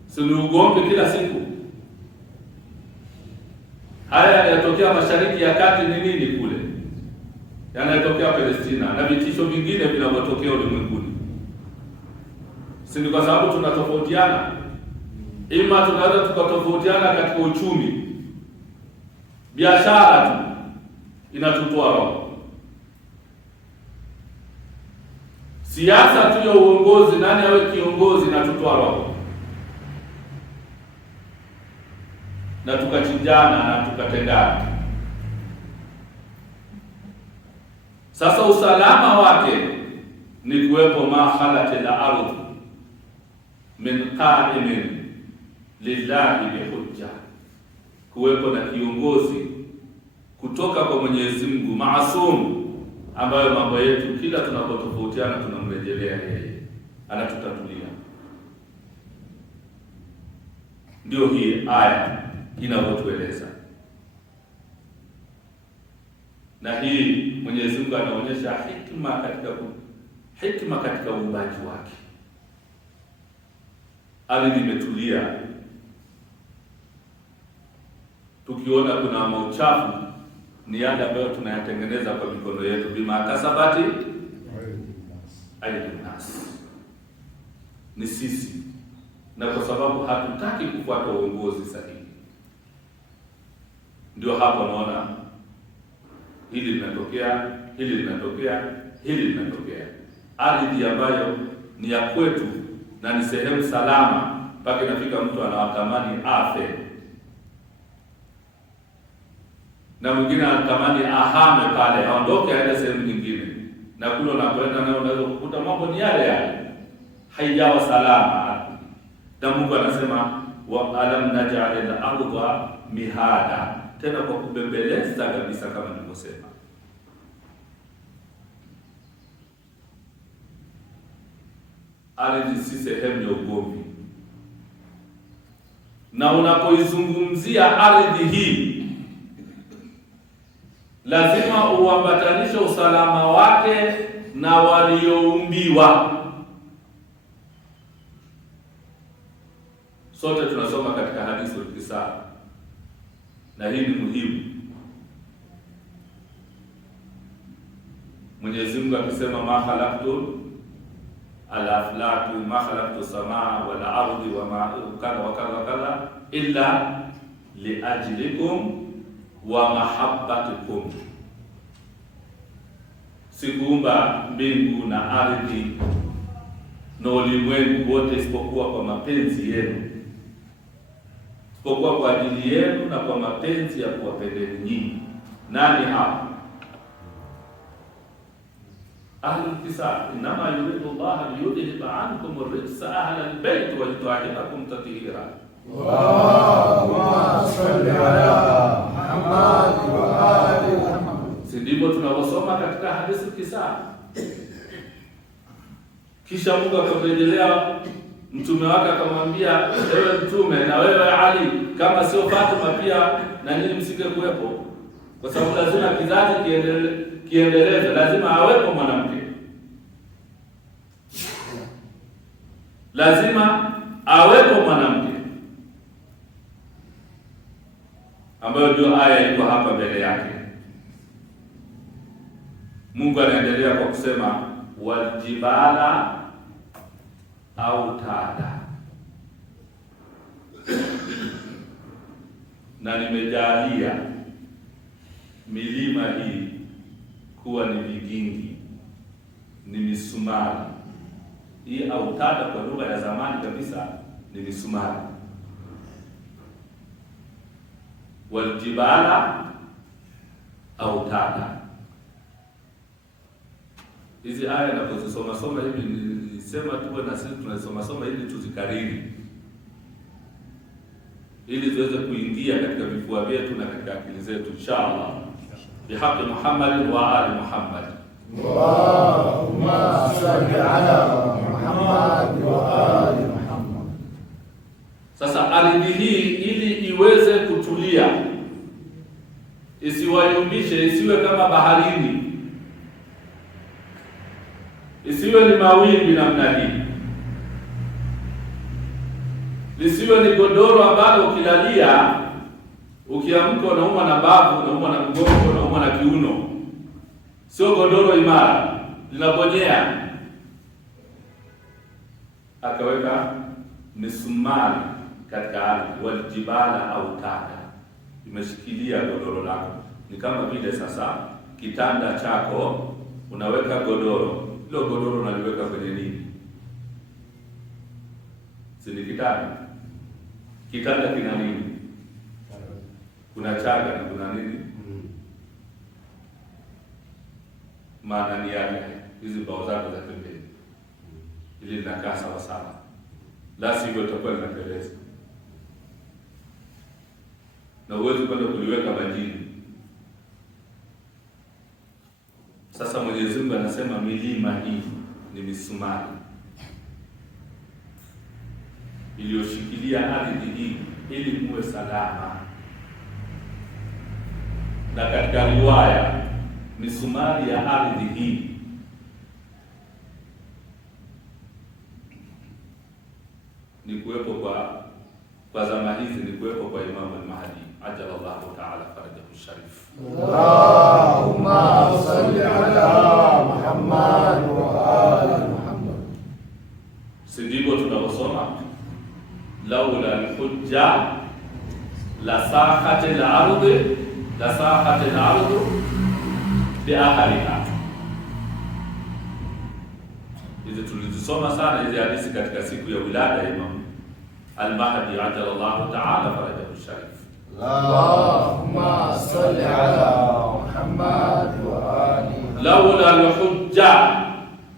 si ni ugomvi kila siku. Haya yanayotokea Mashariki ya Kati ni nini kule? Yanayotokea Palestina na vitisho vingine vinavyotokea ulimwenguni, si ni kwa sababu tunatofautiana? Ima tunaweza tukatofautiana katika uchumi, biashara tu inatutoa roho. Siasa tu ya uongozi, nani awe kiongozi, inatutoa roho, na tukachinjana na tukatengana. Sasa usalama wake ni kuwepo ma khalatil ardh min qa'imin lillahi bihujja, kuwepo na kiongozi kutoka kwa Mwenyezi Mungu maasum, ambayo mambo yetu kila tunapotofautiana tunamrejelea yeye, anatutatulia. Ndio hii aya inavyotueleza, na hii Mwenyezi Mungu anaonyesha hikma katika uumbaji wake. Ardhi imetulia, tukiona kuna mauchafu ni yale ambayo tunayatengeneza kwa mikono yetu, bima kasabati aydin nas, ni sisi, na kwa sababu hatutaki kufuata uongozi sahihi, ndio hapo naona hili linatokea, hili linatokea, hili linatokea. Ardhi ambayo ni ya kwetu na ni sehemu salama, mpaka inafika mtu anatamani afe, na mwingine anatamani ahame pale, aondoke aende sehemu nyingine, na kule unakwenda nayo unaweza kukuta mambo ni yale yale, haijawa salama. Na Mungu anasema wa alam naj'al al-ardha mihada, tena kwa kubembeleza kabisa, kama nilivyosema. Ardhi si sehemu ya ugomvi, na unapoizungumzia ardhi hii lazima uambatanishe usalama wake na walioumbiwa. Sote tunasoma katika hadithi al-Qisa, na hii ni muhimu. Mwenyezi Mungu akisema ma khalaqtu al-aflaki ma khalaqtu samaa wal ardi wa ma kadha wa kadha kadha illa liajlikum wa mahabbatikum, sikuumba mbingu na ardhi na ulimwengu wote isipokuwa kwa mapenzi yenu. isipokuwa kwa ajili yenu na kwa mapenzi ya kuwapendeni nyinyi. Nani hao? Ahlul kitab. Inama yuridu Allah liyudhhiba ankum ar-rijsa ahla al-bayt wa yutahhirakum tatheera. Allahumma salli ala Muhammad wa ali Muhammad. Si ndivyo tunavyosoma katika hadithi kisa? Kisha Mungu akamrejelea mtume wake akamwambia, ewe mtume na wewe Ali, kama sio Fatima pia na nyinyi msingekuwepo, kwa sababu lazima kizazi kiendeleze, lazima awepo mwanamke, lazima awepo mwanamke, ambayo ndio aya iko hapa mbele yake. Mungu anaendelea kwa kusema waljibala au tada, na nimejalia milima hii kuwa ni vigingi, ni misumari. Hii au tada kwa lugha ya zamani kabisa ni misumari. Waljibala au tada. Hizi aya napozisoma soma hivi nilisema tuwe na sisi tunasoma soma ili tuzikariri, ili ziweze kuingia katika vifua vyetu na katika akili zetu inshallah. Bihaqi Muhammad wa ali Muhammad. Allahumma salli ala Muhammad wa ali Muhammad. Sasa ardhi hii ili iweze kutulia, isiwayumbishe, isiwe kama baharini, isiwe ni mawimbi namna hii, lisiwe ni godoro ambalo ukilalia ukiamka unauma na bavu, unauma na mgongo, unauma na kiuno. Sio godoro imara, linaponyea. Akaweka misumari katika ardhi, waljibala au tada, imeshikilia godoro lako. Ni kama vile sasa kitanda chako unaweka godoro, hilo godoro unaliweka kwenye nini? Si ni kitanda? Kitanda kina nini? Kuna chaga na kuna nini? Maana ni yake hizi mbao zako za pembeni, ili linakaa sawa sawa, la sivyo itakuwa linateleza na uwezi kwenda kuliweka majini. Sasa Mwenyezi Mungu anasema milima hii ni misumari iliyoshikilia ardhi hii ili muwe salama. Na katika riwaya misumari ya ardhi hii ni kuwepo kwa zama hizi, ni kuwepo kwa Imam al-Mahdi ajalallahu ta'ala farajahu sharif. Allahumma salli ala Muhammad wa ali Muhammad. Si ndivyo tunavyosoma? Laula al-hujja la saqat al-ardu bi ahliha. Hizi tulizisoma sana hizi hadithi katika siku ya wilada ya Imam al-Mahdi ajalallahu ta'ala farajahu sharif. Allahumma salli ala Muhammad wa ali. Laula al-hujja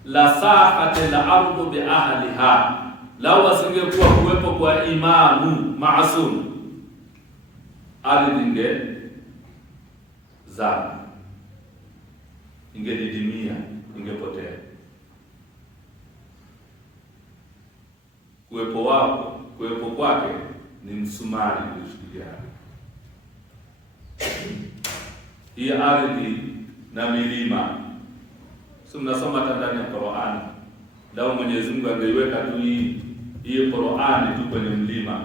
la saqat al-ardu bi ahliha. Lau asingekuwa kuwepo kwa imamu maasum, ardhi ingezama, ingedidimia, ingepotea. Kuwepo kwake ni msumari ulioshikilia hii ardhi na milima. Sio mnasoma hata ndani ya Qur'ani. Lau Mwenyezi Mungu angeiweka tu hii Qur'ani tu kwenye mlima,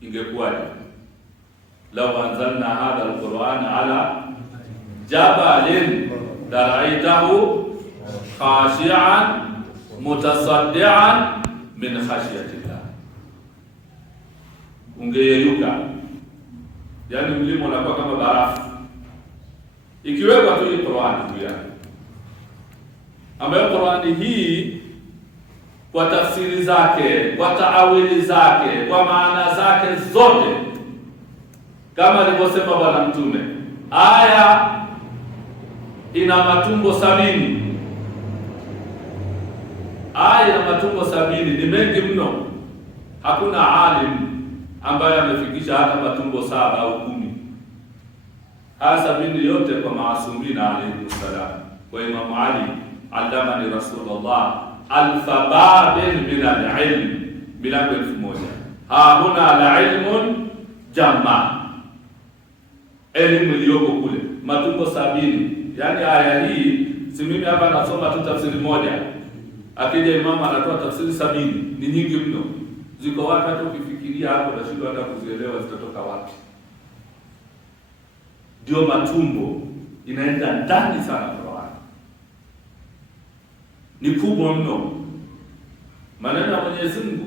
ingekuwaje? Lau anzalna hadha al-Qur'an ala jabalin laraitahu khashi'an mutasaddian min khashyatillah, ungeyeyuka. Yaani mlima unakuwa kama barafu ikiwekwa tu hii Qur'ani tu yake, ambayo Qur'ani hii kwa tafsiri zake, kwa taawili zake, kwa maana zake zote kama alivyosema Bwana Mtume, aya ina matumbo 70. Aya ina matumbo 70, ni mengi mno. Hakuna alim ambaye amefikisha hata matumbo 7 au 10. Haya 70 yote kwa maasumina alayhi salam. Kwa Imam Ali, allamani Rasulullah alfababin min al-ilm, milango 1000. Hahuna al-ilmun jamma, elimu iliyoko kule matumbo 70. Yani aya hii si mimi hapa nasoma tu tafsiri moja, akija imamu anatoa tafsiri 70, ni nyingi mno. Ziko wapi hata ukifikiria hapo utashindwa hata kuzielewa zitatoka wapi. Ndio matumbo inaenda ndani sana Qur'an. Ni kubwa mno. Maneno ya Mwenyezi Mungu.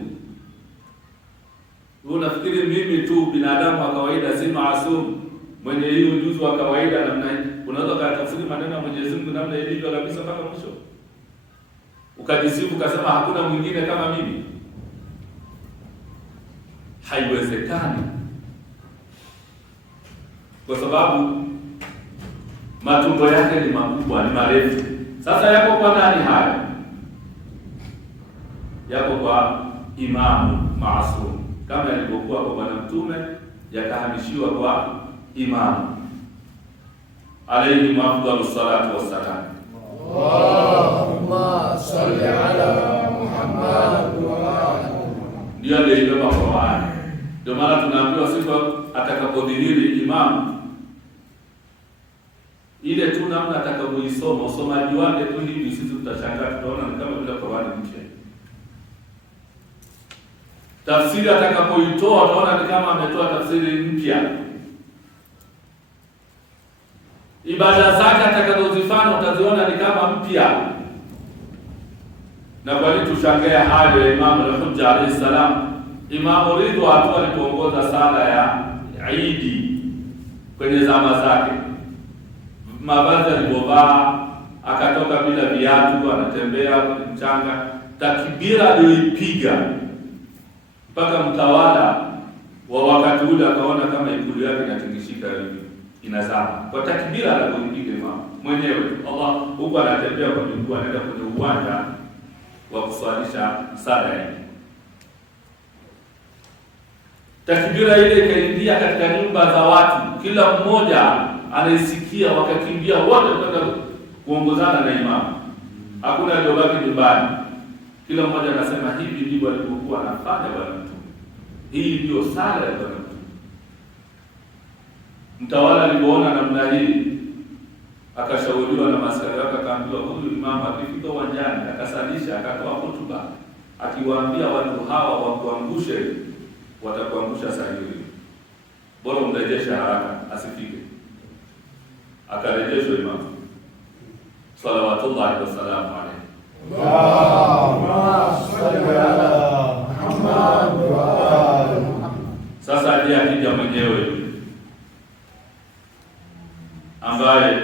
Unafikiri mimi tu binadamu wa kawaida si maasum, mwenye hiyo ujuzi wa kawaida namna hii, unaweza kutafsiri maneno ya Mwenyezi Mungu namna ilivyo kabisa mpaka mwisho? Ukajisifu ukasema hakuna mwingine kama mimi? Haiwezekani. Kwa sababu matumbo yake ni makubwa, ni marefu. Sasa yako kwa nani haya? Yako kwa imamu maasum, kama ilivyokuwa kwa Bwana Mtume, yakahamishiwa kwa imamu alayhi afdalu salatu wassalam. Allahumma salli ala Muhammad wa ali. Ndio aliyebeba Qur'an. Ndio maana tunaambiwa siku atakapodhihiri imamu, ile tu namna atakapoisoma, usomaji wake tu hivi, sisi tutashangaa, tutaona ni kama vile Qur'an mpya. Tafsiri atakapoitoa tunaona ni kama ametoa tafsiri mpya. Ibada zake atakazozifanya utaziona ni kama mpya. Na kwa nini tushangae hayo ya Imam al-Hujja alayhi salam? Imam Ridha tu alipoongoza sala ya Eid kwenye zama zake, mavazi aliyovaa, akatoka bila viatu, anatembea kwenye mchanga, takbira aliyoipiga mpaka mtawala wa wakati ule akaona kama ikulu yake inatingishika hivi, inazama kwa takbira aliyoipiga Imam mwenyewe. Allah huko anatembea kwa miguu, anaenda kwenye uwanja wa kuswalisha sala hii. Takbira ile ikaingia katika nyumba za watu, kila mmoja anaisikia, wakakimbia wote kwenda kuongozana na imamu. Hakuna aliyobaki nyumbani. Kila mmoja anasema hivi ndivyo alivyokuwa anafanya Bwana Mtume. Hii ndio sala ya Bwana Mtume. Mtawala alipoona namna hii, akashauriwa na maskari wake, akaambiwa huyu imamu akifika uwanjani akasalisha, akatoa hotuba akiwaambia watu hawa wakuangushe, watakuangusha sahihi, bora mrejeshe haraka asifike. Akarejeshwa imamu salawatullahi wasalamu alayhi. Allahumma salli ala Muhammad wa ali. Sasa ndiye akija mwenyewe ambaye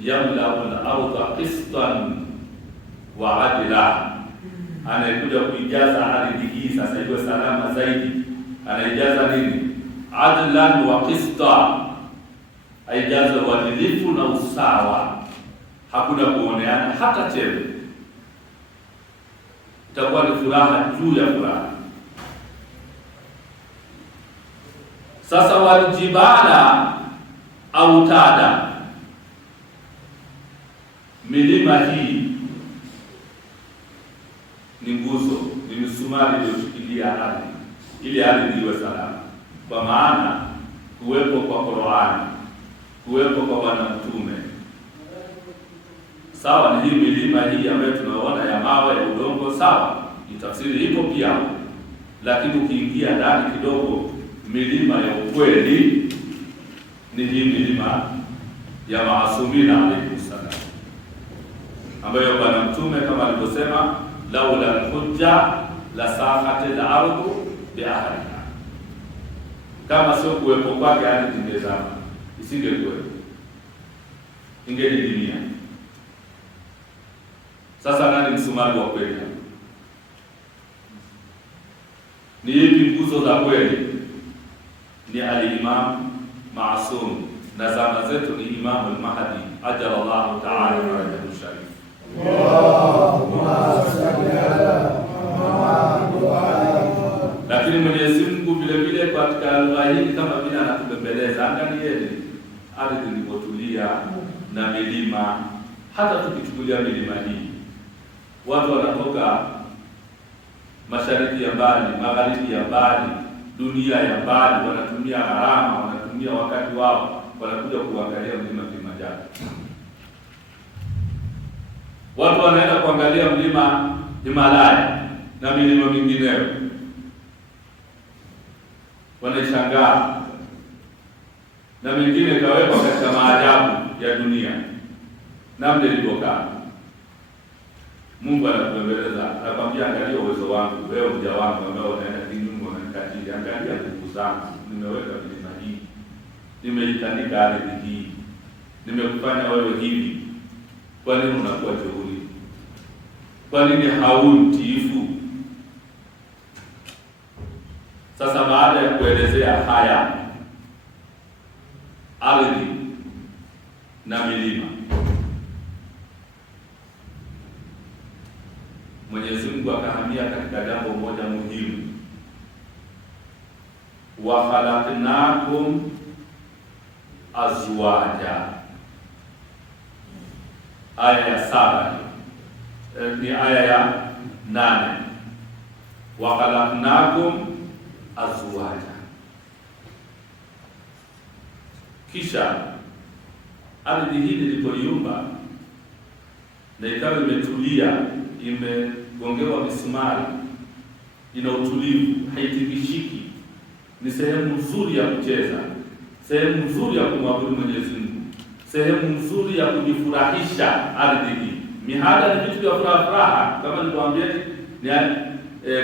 yamlau al-ardha qistan wa adla, anaikuja kuijaza ardhi hii sasa iwe salama zaidi. Anaijaza nini? Adlan wa qista, aijaza uadilifu na usawa, hakuna kuoneana hata chembe. Itakuwa ni furaha juu ya furaha. Sasa waljibala autada, milima hii ni nguzo, ni misumari iliyoshikilia ardhi ili ardhi iwe salama. Kwa maana kuwepo kwa Qur'ani, kuwepo kwa Bwana Mtume, sawa ni hii milima hii ambayo tunaona ya mawe ya udongo, sawa, itafsiri ipo pia. Lakini ukiingia ndani kidogo, milima ya ukweli ni hii milima ya maasumina alayhi salam, ambayo Bwana Mtume kama alivyosema, laula al-hujja la saqatil ardu bi ahliha, kama sio kuwepo kwake ardhi ingezama, isingekuwepo, ingedidimia. Sasa nani msumari wa kweli? Ni ipi nguzo za kweli? Ni al-Imam maasum, na zama zetu ni Imamu al-Mahdi ajalallahu ta'ala farajahu sharif. Allahumma salli ala Muhammad wa ala. Lakini Mwenyezi Mungu vile vile katika lugha hii kama vile anatubembeleza, angalieni ardhi ilipotulia na milima. Hata tukichukulia milima hii, watu wanatoka mashariki ya mbali, magharibi ya mbali, dunia ya mbali, wanatumia gharama, wanatumia wakati wao, wanakuja kuangalia mlima Kilimanjaro. Watu wanaenda kuangalia mlima Himalaya na milima mingineyo, wanashangaa, na mingine kawekwa katika maajabu ya dunia namna ilivyokaa. Mungu anakubembeleza, anakwambia angalia uwezo wangu, wewe mja wangu ambao unaenda kinyume unanikatili, angalia nguvu zangu, nimeweka milima hii, nimeitandika ardhi hii, nimekufanya wewe hivi. Kwa nini unakuwa jeuri? Kwa nini haui mtiifu? Sasa baada ya kuelezea haya ardhi na milima, Mwenyezi Mungu akahamia katika jambo moja muhimu, wa khalaqnakum azwaja. Aya ya 7 ni aya ya 8, wa khalaqnakum azwaja. Kisha ardhi hii ilipoiumba na ikawa imetulia, imegongewa misumari, ina utulivu, haitikishiki, ni sehemu nzuri ya kucheza, sehemu nzuri ya kumwabudu Mwenyezi Mungu, sehemu nzuri ya kujifurahisha. Ardhi hii, mihada ni vitu vya furaha, kama niliwaambieni,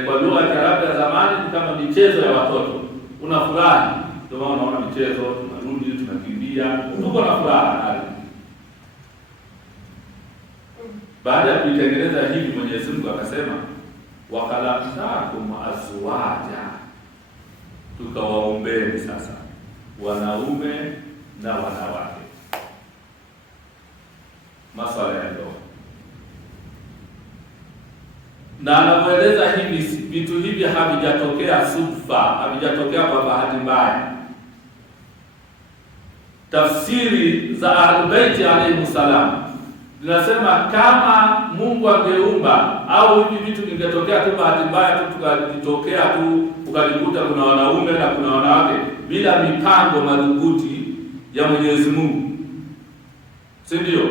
kwa lugha ya Kiarabu ya zamani ni kama michezo ya watoto. Unafurahi, ndio maana unaona michezo, tunarudi, tunakimbia, tuko na furaha. Baada ya kuitengeneza hivi, Mwenyezi Mungu akasema wa khalaqnakum azwaja, tukawaombeni sasa wanaume na wanawake. Masuala ya ndoa, na anapoeleza hivi, vitu hivi havijatokea sufa, havijatokea kwa bahati mbaya. Tafsiri za Ahlulbeiti alayhi salam zinasema kama Mungu angeumba au hivi vitu vingetokea tu bahati mbaya tu, tukajitokea tu ukajikuta kuna wanaume na kuna wanawake bila mipango madhubuti ya Mwenyezi Mungu, si ndio?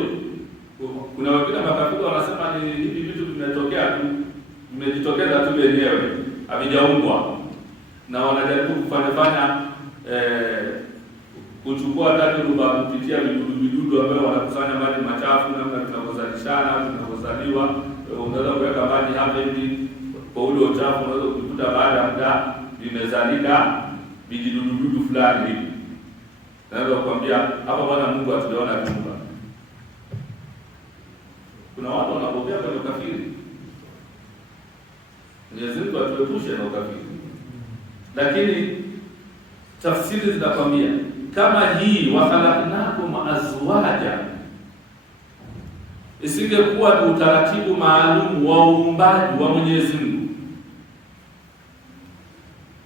Kuna wengine makafiri wanasema ni hivi vitu vimetokea tu, vimejitokeza tu wenyewe, havijaumbwa, na wanajaribu kufanya kuchukua tajriba kupitia vidudu ambao wanakusanya maji machafu, namna tunavyozalishana, tunavyozaliwa. Unaweza kuweka maji hapa hivi, kwa ule uchafu unaweza kukuta baada ya muda vimezalika vijidudu fulani hivi. Naweza kukwambia hapa bwana Mungu hatujaona kiumba. Kuna watu wanapokea kwenye ukafiri. Mwenyezi Mungu atuepushe na ukafiri. Lakini tafsiri zinakwambia kama hii wa khalaqnakum azwaja isingekuwa ni utaratibu maalum wa uumbaji wa Mwenyezi Mungu,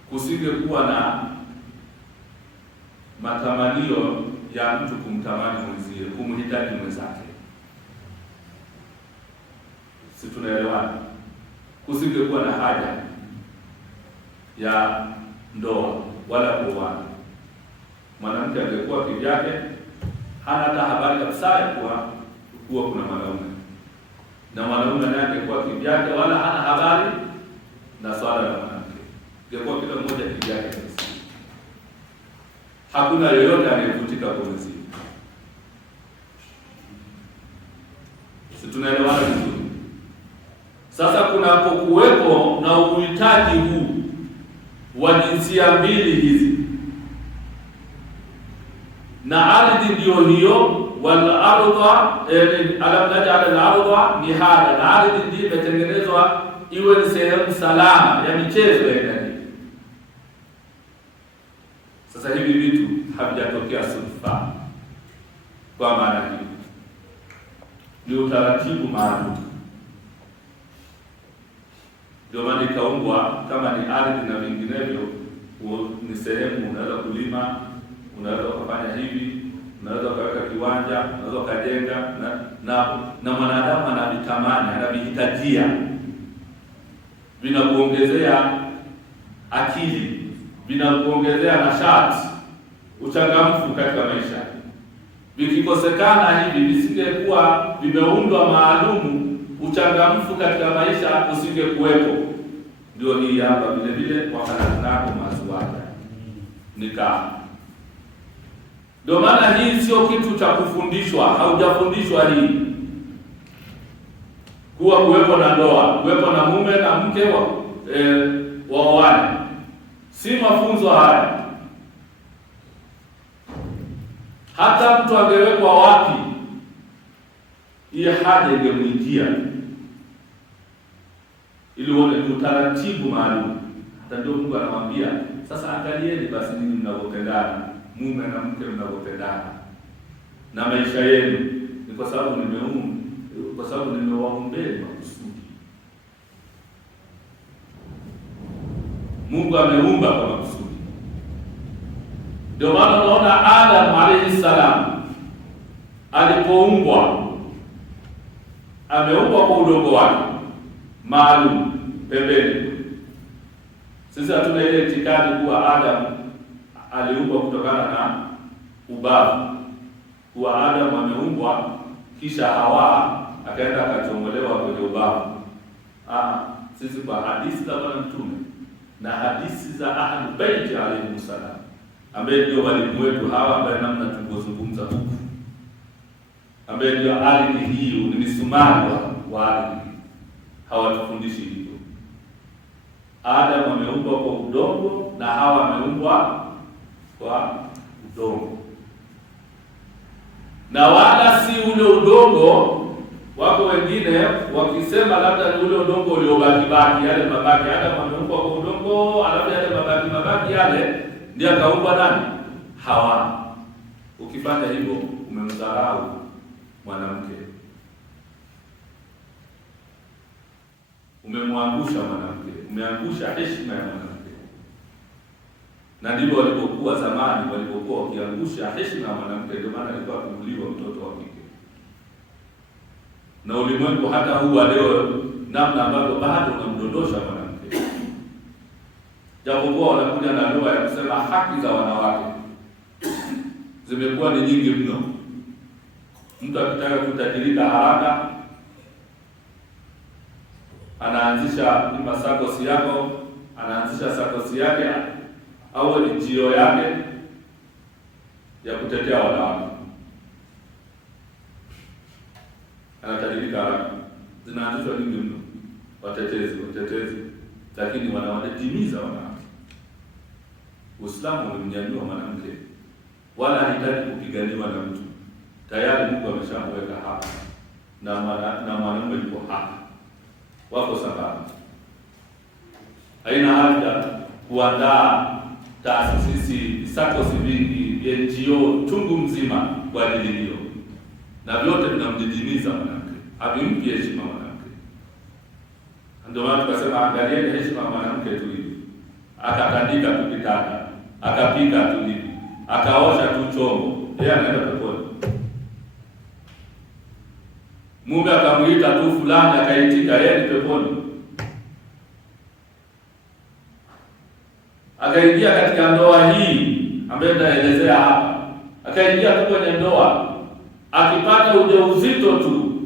kusingekuwa na matamanio ya mtu kumtamani mwenzie, kumhitaji mwenzake. Si tunaelewana? Kusingekuwa na haja ya ndoa wala kuoana. Mwanamke angekuwa kivyake, hana hata habari kabisa ya kuwa kuna mwanaume, na mwanaume naye angekuwa kivyake, wala hana habari na swala la mwanamke. Ingekuwa kila mmoja kivyake kabisa, hakuna yoyote anayevutika kwa mwenzie. Si tunaelewana vizuri? Sasa kunapokuwepo na uhitaji huu wa jinsia mbili hizi, na ardhi ndio hiyo, wal ardha alam naj'al al ardha mihada, na ardhi ndio imetengenezwa iwe ni sehemu salama ya michezo ya ndani. Sasa hivi vitu havijatokea sufa. Kwa maana hiyo ni utaratibu maalum, ndio maana ikaumbwa. Kama ni ardhi na vinginevyo, ni sehemu unaweza kulima, unaweza ukafanya hivi, unaweza ukaweka kiwanja, unaweza ukajenga, na mwanadamu anavitamani, anavihitajia, vinakuongezea akili, vinakuongezea nashati, uchangamfu katika maisha. Vikikosekana hivi, visingekuwa vimeundwa maalumu, uchangamfu katika maisha usingekuwepo. Ndio hii hapa vile vile, wakhalaqnakum azwaja, nikah. Ndio maana hii sio kitu cha kufundishwa, haujafundishwa hii kuwa kuwepo na ndoa, kuwepo na mume na mke waoane, si mafunzo haya. Hata mtu angewekwa wapi, hii haja ingemwijia, ili uone ni utaratibu maalum. Hata ndio Mungu anamwambia sasa, angalieni basi nini mnavyopendana, mume na mke mnavyopendana, na maisha yenu ni kwa sababu nimewaombeni makusudi. Mungu ameumba kwa makusudi. Ndio maana unaona Adam alayhi salam alipoumbwa, ameumbwa kwa udongo wake maalum pembeni. Sisi hatuna ile itikadi kuwa Adam aliumbwa kutokana na ubavu, kuwa Adam ameumbwa kisha Hawa akaenda akachomolewa kwenye ubavu. Sisi kwa hadithi za Bwana Mtume na hadithi za Ahlul Bait alayhi salam, ambaye ndio walimu wetu hawa, ambaye namna tulizozungumza huku, ambaye ndio ardhi hiyo ni misumari wa ardhi, hawatufundishi hivyo. Adam ameumbwa kwa udongo na Hawa ameumbwa kwa udongo, na wala si ule udongo. Wako wengine wakisema labda ni ule udongo uliobaki, yale mabaki. Adam ameumbwa kwa udongo, alafu yale mabaki yale ndiye akaumbwa nani? Hawa. Ukifanya hivyo umemdharau mwanamke, umemwangusha mwanamke, umeangusha heshima ya mwanamke. Na ndivyo walipokuwa zamani, walipokuwa wakiangusha heshima ya mwanamke. Ndio maana alikuwa akiuliwa mtoto wa kike. Na ulimwengu hata huu leo, namna ambavyo bado unamdondosha mwanamke, japokuwa wanakuja na ndoa ya kusema haki za wanawake zimekuwa ni nyingi mno. Mtu akitaka kutajirika haraka anaanzisha sakosi yako, anaanzisha sakosi yake au NGO yake ya kutetea wanawake, anatajirika haraka. Zinaanzishwa nyingi mno, watetezi, lakini wanawadetimiza wanawake. Uislamu umemnyanyua mwanamke, wala hahitaji kupiganiwa na mtu. Tayari Mungu ameshamweka hapa, na mwanamume yuko hapa, wako sababu. Haina haja kuandaa taasisi, sakosi vingi, NGO chungu mzima kwa ajili hiyo, na vyote vinamdidimiza mwanamke, havimpi heshima mwanamke. Ndio maana tukasema angalieni heshima mwanamke tu hivi, akatandika tu kitanda, akapika tu hivi, akaosha tu chombo, yeye anaenda peponi. Mume akamuita tu fulani, akaitika, yeye ni peponi. Akaingia katika ndoa hii ambayo naelezea hapa, akaingia tu kwenye ndoa, akipata ujauzito tu,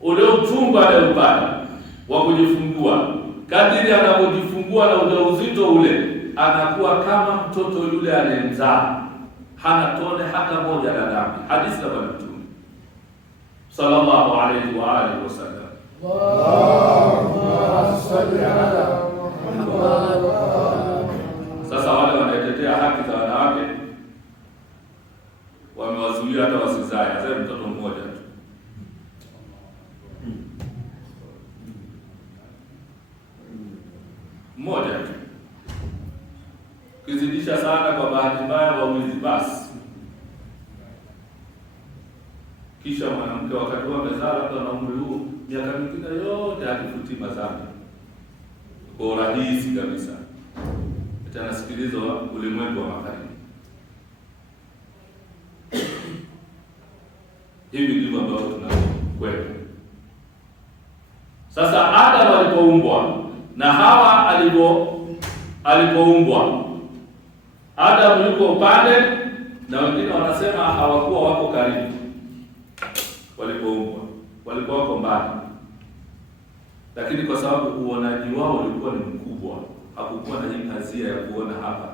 ule uchungu anaupata wa kujifungua, kadiri anapojifungua na ujauzito ule, anakuwa kama mtoto yule aliyemzaa, hana tone hata moja la dhambi. Hadithi ya Bwana Mtume sallallahu alayhi wa alihi wasallam. Allahumma salli ala Muhammad. Sasa wale wanatetea haki za wanawake wamewazuia hata wasizae, azae mtoto mmoja tu. Mmoja tu. Kizidisha ukizidisha sana, kwa bahati mbaya waumizi basi. Kisha mwanamke wakati huo amezaa labda na umri huu, miaka mingine yote akifuti madhambi kwa urahisi kabisa, atanasikilizwa ulimwengu wa magharibi. Hivi ndivyo ambavyo tunakwenda sasa. Adamu alipoumbwa na Hawa alipoumbwa, Adamu yuko upande na wengine wanasema hawakuwa wako karibu. Walipoumbwa walikuwa wako mbali, lakini kwa sababu uonaji wao ulikuwa ni mkubwa, hakukuwa na hii kazia ya kuona hapa.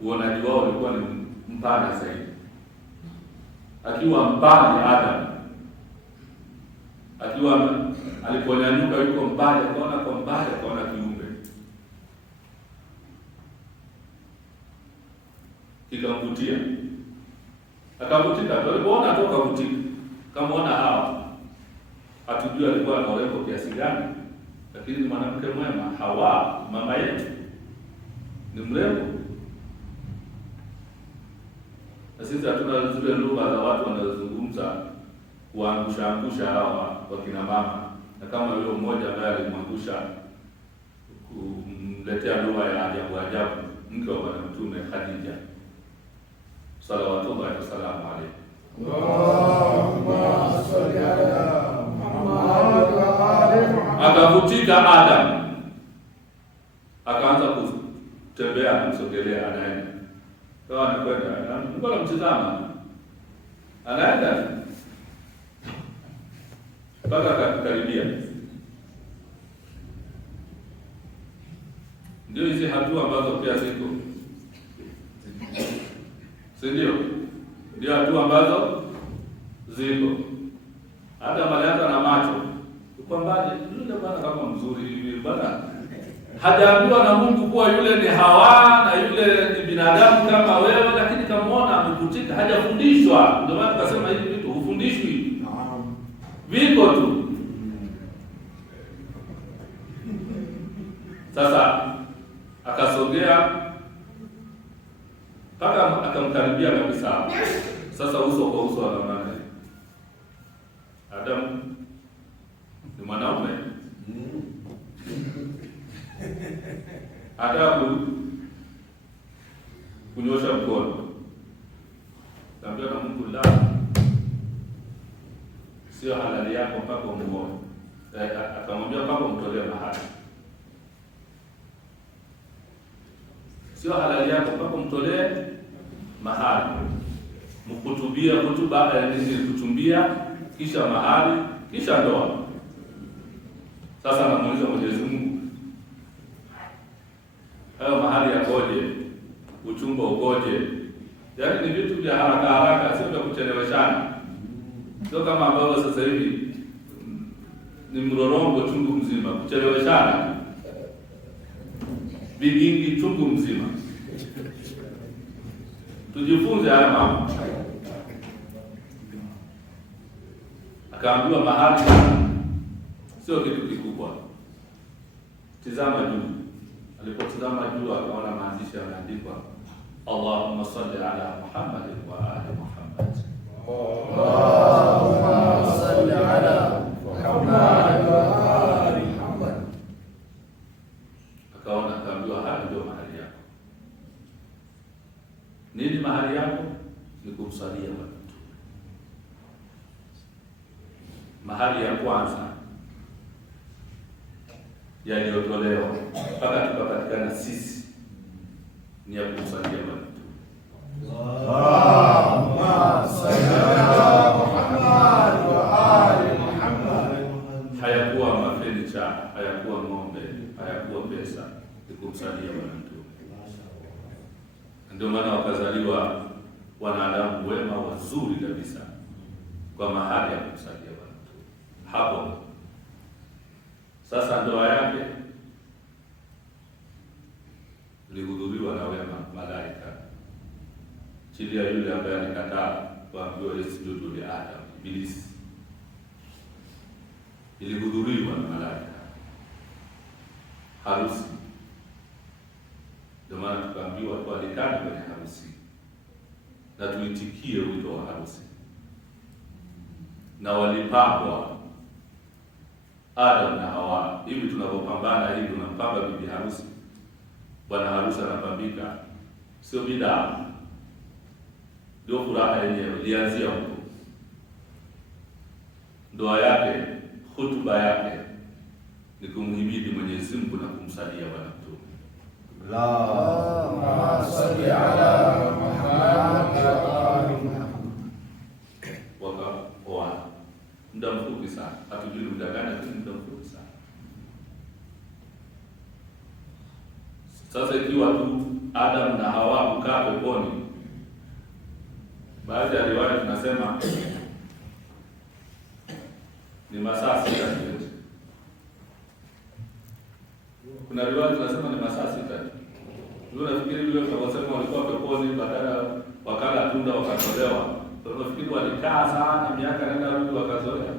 Uonaji wao ulikuwa ni mpana zaidi. Akiwa mbali Adamu, akiwa aliponyanyuka yuko mbali, akaona kwa mbali, akaona kiumbe kikamvutia, akavutika. Alipoona tu akavutika, kamaona Hawa. Hatujui alikuwa na urembo kiasi gani, lakini ni mwanamke mwema. Hawa mama yetu ni mrembo, na sisi hatuna zile lugha za watu wanazozungumza kuangusha hawa wakina mama, na kama yule mmoja ambaye alimwangusha kumletea lugha ya ajabu mke wa Bwana Mtume Khadija sallallahu alaihi wasallam. Allahumma salli ala Muhammad wa ali Muhammad. Akavutika Adam, akaanza kutembea, kumsogelea, anaenda kwa anakwenda, Mungu anamtazama, anaenda mpaka akakaribia. Ndio hizi hatua ambazo pia ziko, si ndio? Ndio hatua ambazo ziko. Hata malaika na macho uko mbali, yule bwana kama mzuri hivi bwana, hajaambiwa na Mungu kuwa yule ni Hawa na yule ni binadamu kama wewe, lakini kamaona amekutika, hajafundishwa. Ndio maana tukasema hivi vitu hufundishwi, viko tu. Sasa akasogea mpaka akamkaribia kabisa. Sasa uso kwa uso anaonana. Adamu ni mwanaume, Adamu kunyosha mkono, kaambia na Mungu, la, sio halali yako mpaka umuone. Akamwambia mpaka umtolee mahari. Sio halali yako mpaka umtolee mahari. Mkutubia hutuba kutumbia, kisha mahari, kisha ndoa. Sasa anamuuliza Mwenyezi Mungu, hayo mahari yakoje? Uchumba ukoje? Yaani ni vitu vya haraka, sio vya kucheleweshana. Sio kama ambavyo sasa hivi ni mrorongo chungu mzima, kucheleweshana vigingi chungu mzima. Tujifunze haya mambo. Akaambiwa mahali sio kitu kikubwa. Tizama juu. Alipotizama juu akaona maandishi yameandikwa Allahumma salli ala Muhammad wa ali Muhammad. Allahumma salli ala Muhammad wa ali Muhammad. Akaona, akaambiwa haya ndio mahali yako. Nini mahali yako? Ni kumsalia Bwana. Mahali ya kwanza yaliyotolewa mpaka tukapatikana sisi ni ya kumsalia Bwana. Allahumma salli ala Muhammad wa ali Muhammad. Hayakuwa mafenicha, hayakuwa ng'ombe, hayakuwa pesa, ni kumsalia Bwana. Ndio maana wakazaliwa wanadamu wema wazuri kabisa kwa mahali ya kumsalia Bwana. Hapo sasa ndoa yake ilihudhuriwa na wema malaika, chini ya yule ambaye alikataa kuambiwa isjudu li Adam, Ibilisi. Ilihudhuriwa na malaika harusi. Ndio maana tukaambiwa na tuitikie wito wa harusi. Na walipambwa Adam na Hawa. Hivi tunavyopambana hivi, tunampamba bibi harusi, bwana harusi anapambika, sio bidaa. Ndio furaha yenyewe ilianzia huko. Ndoa yake, hutuba yake ni kumhimidi Mwenyezi Mungu na kumsalia Bwana Mtume. Allahumma salli ala Muhammad wa ali Muhammad. Wakaoana muda mfupi sana, hatujui muda gani, lakini muda mfupi sana. Sasa ikiwa tu Adam na Hawa kukaa peponi, baadhi ya riwaya tunasema ni masaa 6. Kuna riwaya tunasema ni masaa 6. Ndio nafikiri vile tunasema walikuwa peponi, badala wakala tunda wakatolewa. Nafikiri walikaa sana miaka nenda rudi wakazoea.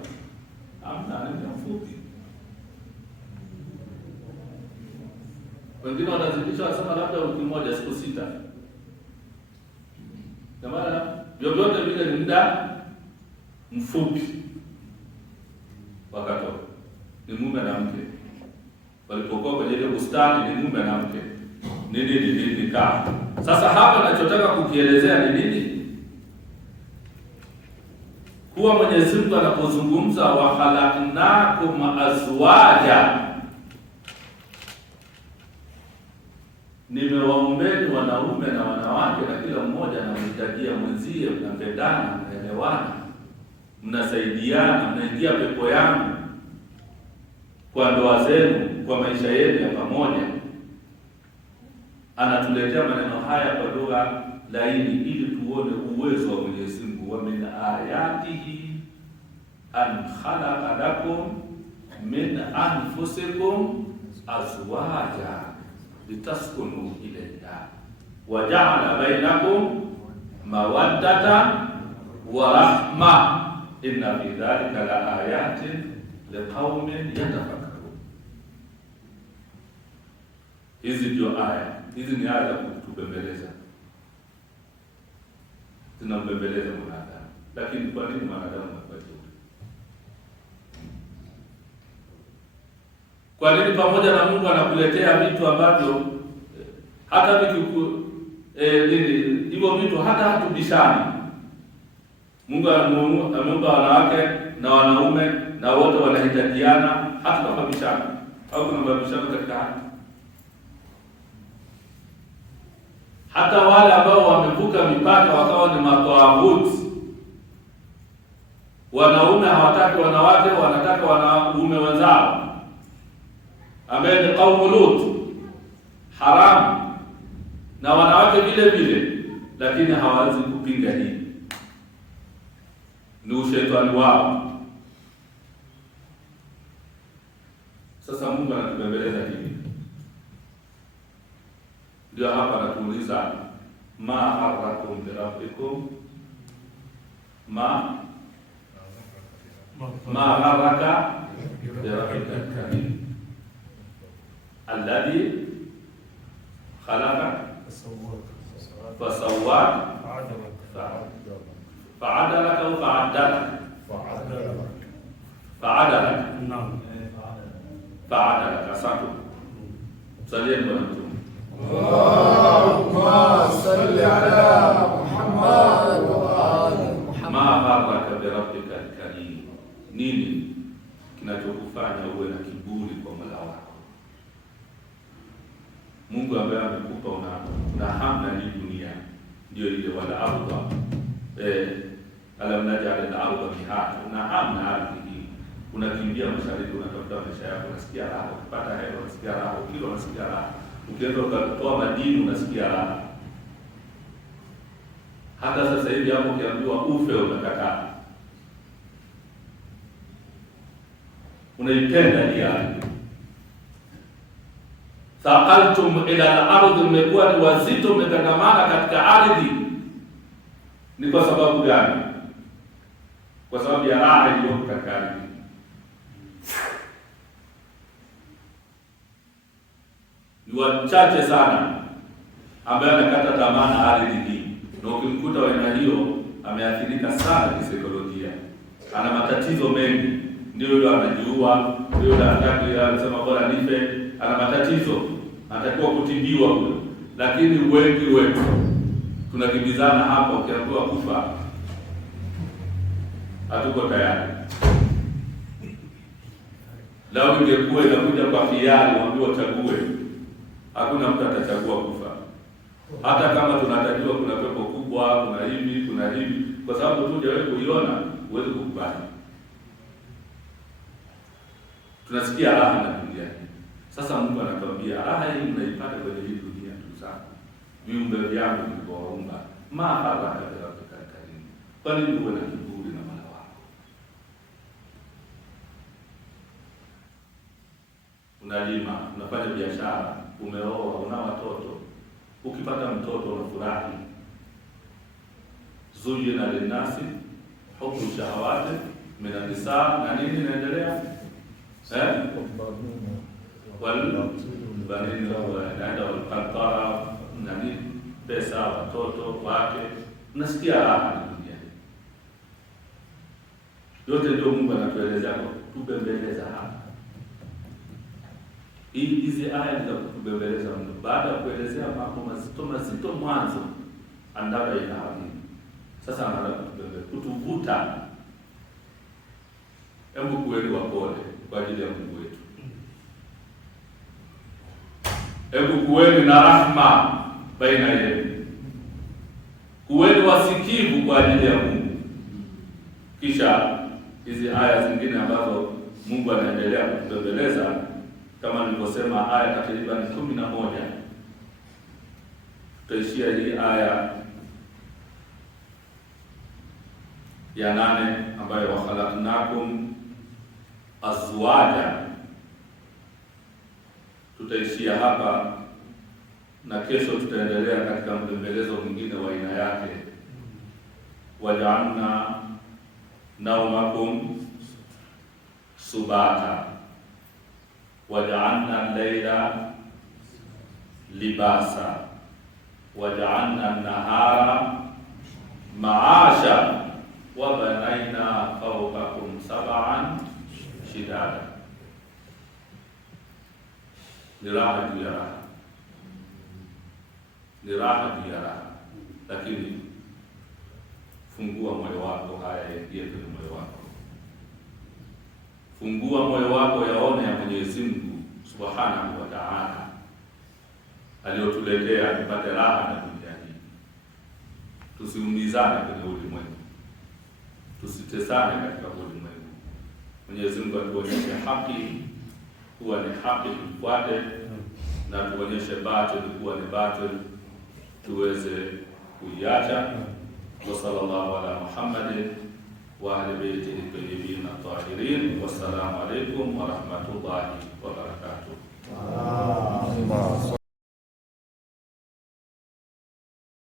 Hamna, ni mfupi. Wengine wanazidisha wasema labda wiki moja, siku 6. Kwa maana vyovyote vile ni muda mfupi. Wakatoka ni mume na mke, walipokuwa kwenye ile bustani ni mume na mke. Nini kaa. Sasa hapa ninachotaka kukielezea ni nini? Kuwa Mwenyezi Mungu anapozungumza wa khalaqnakum azwaja, nimewaumbeni wanaume na wanawake, na kila mmoja anamhitajia mwenzie, mnapendana, mnaelewana, mnasaidiana, mnaingia pepo yangu kwa ndoa zenu, kwa maisha yenu ya pamoja. Anatuletea maneno haya kwa lugha laini ili tuone uwezo wa Mwenyezi Mungu. Wa min ayatihi an khalaqa lakum min anfusikum azwaja litaskunu ilayha wa ja'ala bainakum mawaddatan wa rahma inna fi dhalika la ayatin liqaumin yatafakkarun. Hizi ndio aya. Hizi ni aya za kutubembeleza, zinambembeleza mwanadamu. Lakini kwa nini mwanadamu anakuwa hivyo? Kwa nini pamoja na Mungu anakuletea vitu ambavyo hata vitu hivyo vitu hata hatubishani? Mungu ameumba wanawake na wanaume na wote wanahitajiana, hata mabishano au kuna mabishano katika haki. Hata wale ambao wamevuka mipaka wakawa ni matawahut, wanaume hawataki wanawake, wanataka wanaume wenzao, ambaye ni kaumu Lut, haramu, na wanawake vile vile, lakini hawawezi kupinga hii. Ni ushetani wao. Sasa Mungu anatubembeleza hivi. Ndio hapa anatuuliza ma harrakum bi rabbikum ma harraka bi rabbika al-karim alladhi khalaqa fasawwaka fa'adalaka wa fa'adalaka. Naam. Fa'adalaka. Asante. Msalieni Bwana Mtume. Allahumma salli ala Muhammad wa ali Muhammad. Ma harraka bi rabbika al-karim. Nini kinachokufanya uwe na kiburi kwa Mola wako? Mungu ambaye amekupa una hamna hii dunia, ndio ile wala ardha alam naj'al al-ardha mihada. Una hamna ardhi hii, unakimbia mashariki, unatafuta maisha yako, unasikia raha, ukipata hela unasikia raha, ukila unasikia raha, ukienda ukatoa madini unasikia raha. Hata sasa hivi hapo ukiambiwa ufe unakataa, unaipenda hii ardhi. Thaqaltum ila al-ardh, mmekuwa ni wazito, mmetangamana katika ardhi. Ni kwa sababu gani? Kwa sababu ya raha iliyoko katika ardhi. Ni wachache sana ambaye anakata tamaa na ardhi hii. na ukimkuta wa aina hiyo ameathirika sana kisaikolojia, ana matatizo mengi, ndio yule anajiua, ndio yule anasema bora nife, ana matatizo, anatakiwa kutibiwa kule. Lakini wengi wetu tunakimbizana hapa, ukiambiwa kufa hatuko tayari. Lao ingekuwa inakuja kwa hiari, waambiwa chague, hakuna mtu atachagua kufa. Hata kama tunatakiwa kuna pepo kubwa, kuna hivi, kwa sababu tu hujawahi kuiona, huwezi kukubali. Tunasikia raha na dunia hii. Sasa Mungu anatuambia raha hii mnaipata kwenye hii dunia tu sana. Viumbe vyangu nilivyowaumba, mahala katika karimu. Kwa nini uwe na kiburi na Mola wako? Unalima, unafanya biashara, umeoa, una watoto. Ukipata mtoto unafurahi. Zuyina linnasi hubbu shahawati min an-nisaa, na nini inaendelea? Walbanina walqantara, na nini, pesa, watoto wake. Unasikia raha na dunia yote. Ndio Mungu anatuelezea tubembeleza hapa. Hizi aya ni za kutubembeleza mno. Baada ya kuelezea mambo mazito mwanzo, andaba inahamu. Sasa anaanza kutuvuta. Hebu kuweni wapole kwa ajili ya Mungu wetu. Hebu kuweni na rahma baina yenu. Kuweni wasikivu kwa ajili ya Mungu. Kisha hizi aya zingine ambazo Mungu anaendelea kutubembeleza, kama nilivyosema, aya takriban 11. Tutaishia hii aya ya 8 ambayo wa khalaqnakum azwaja. Tutaishia hapa, na kesho tutaendelea katika mbembelezo mwingine wa aina yake. Waja'alna naumakum subata waja'alna al-layla libasa waja'alna an-nahara ma'asha wa banayna fawqakum sab'an shidada. Ni raha juu ya raha, ni raha juu ya raha. Lakini fungua moyo wako, haya yaingie kwenye moyo wako. Fungua moyo wako, yaone ya Mwenyezi Mungu Subhanahu wa Ta'ala aliyotuletea tupate raha na dunia hii. Tusiumizane kwenye ulimwengu, tusitesane katika ulimwengu. Mwenyezi Mungu atuonyeshe haki kuwa ni haki, tufuate, na tuonyeshe batili kuwa ni batili, tuweze kuiacha. Wa sallallahu ala Muhammadin wa ahli baitihi tayyibin at-tahirin. Wassalamu alaykum wa rahmatullahi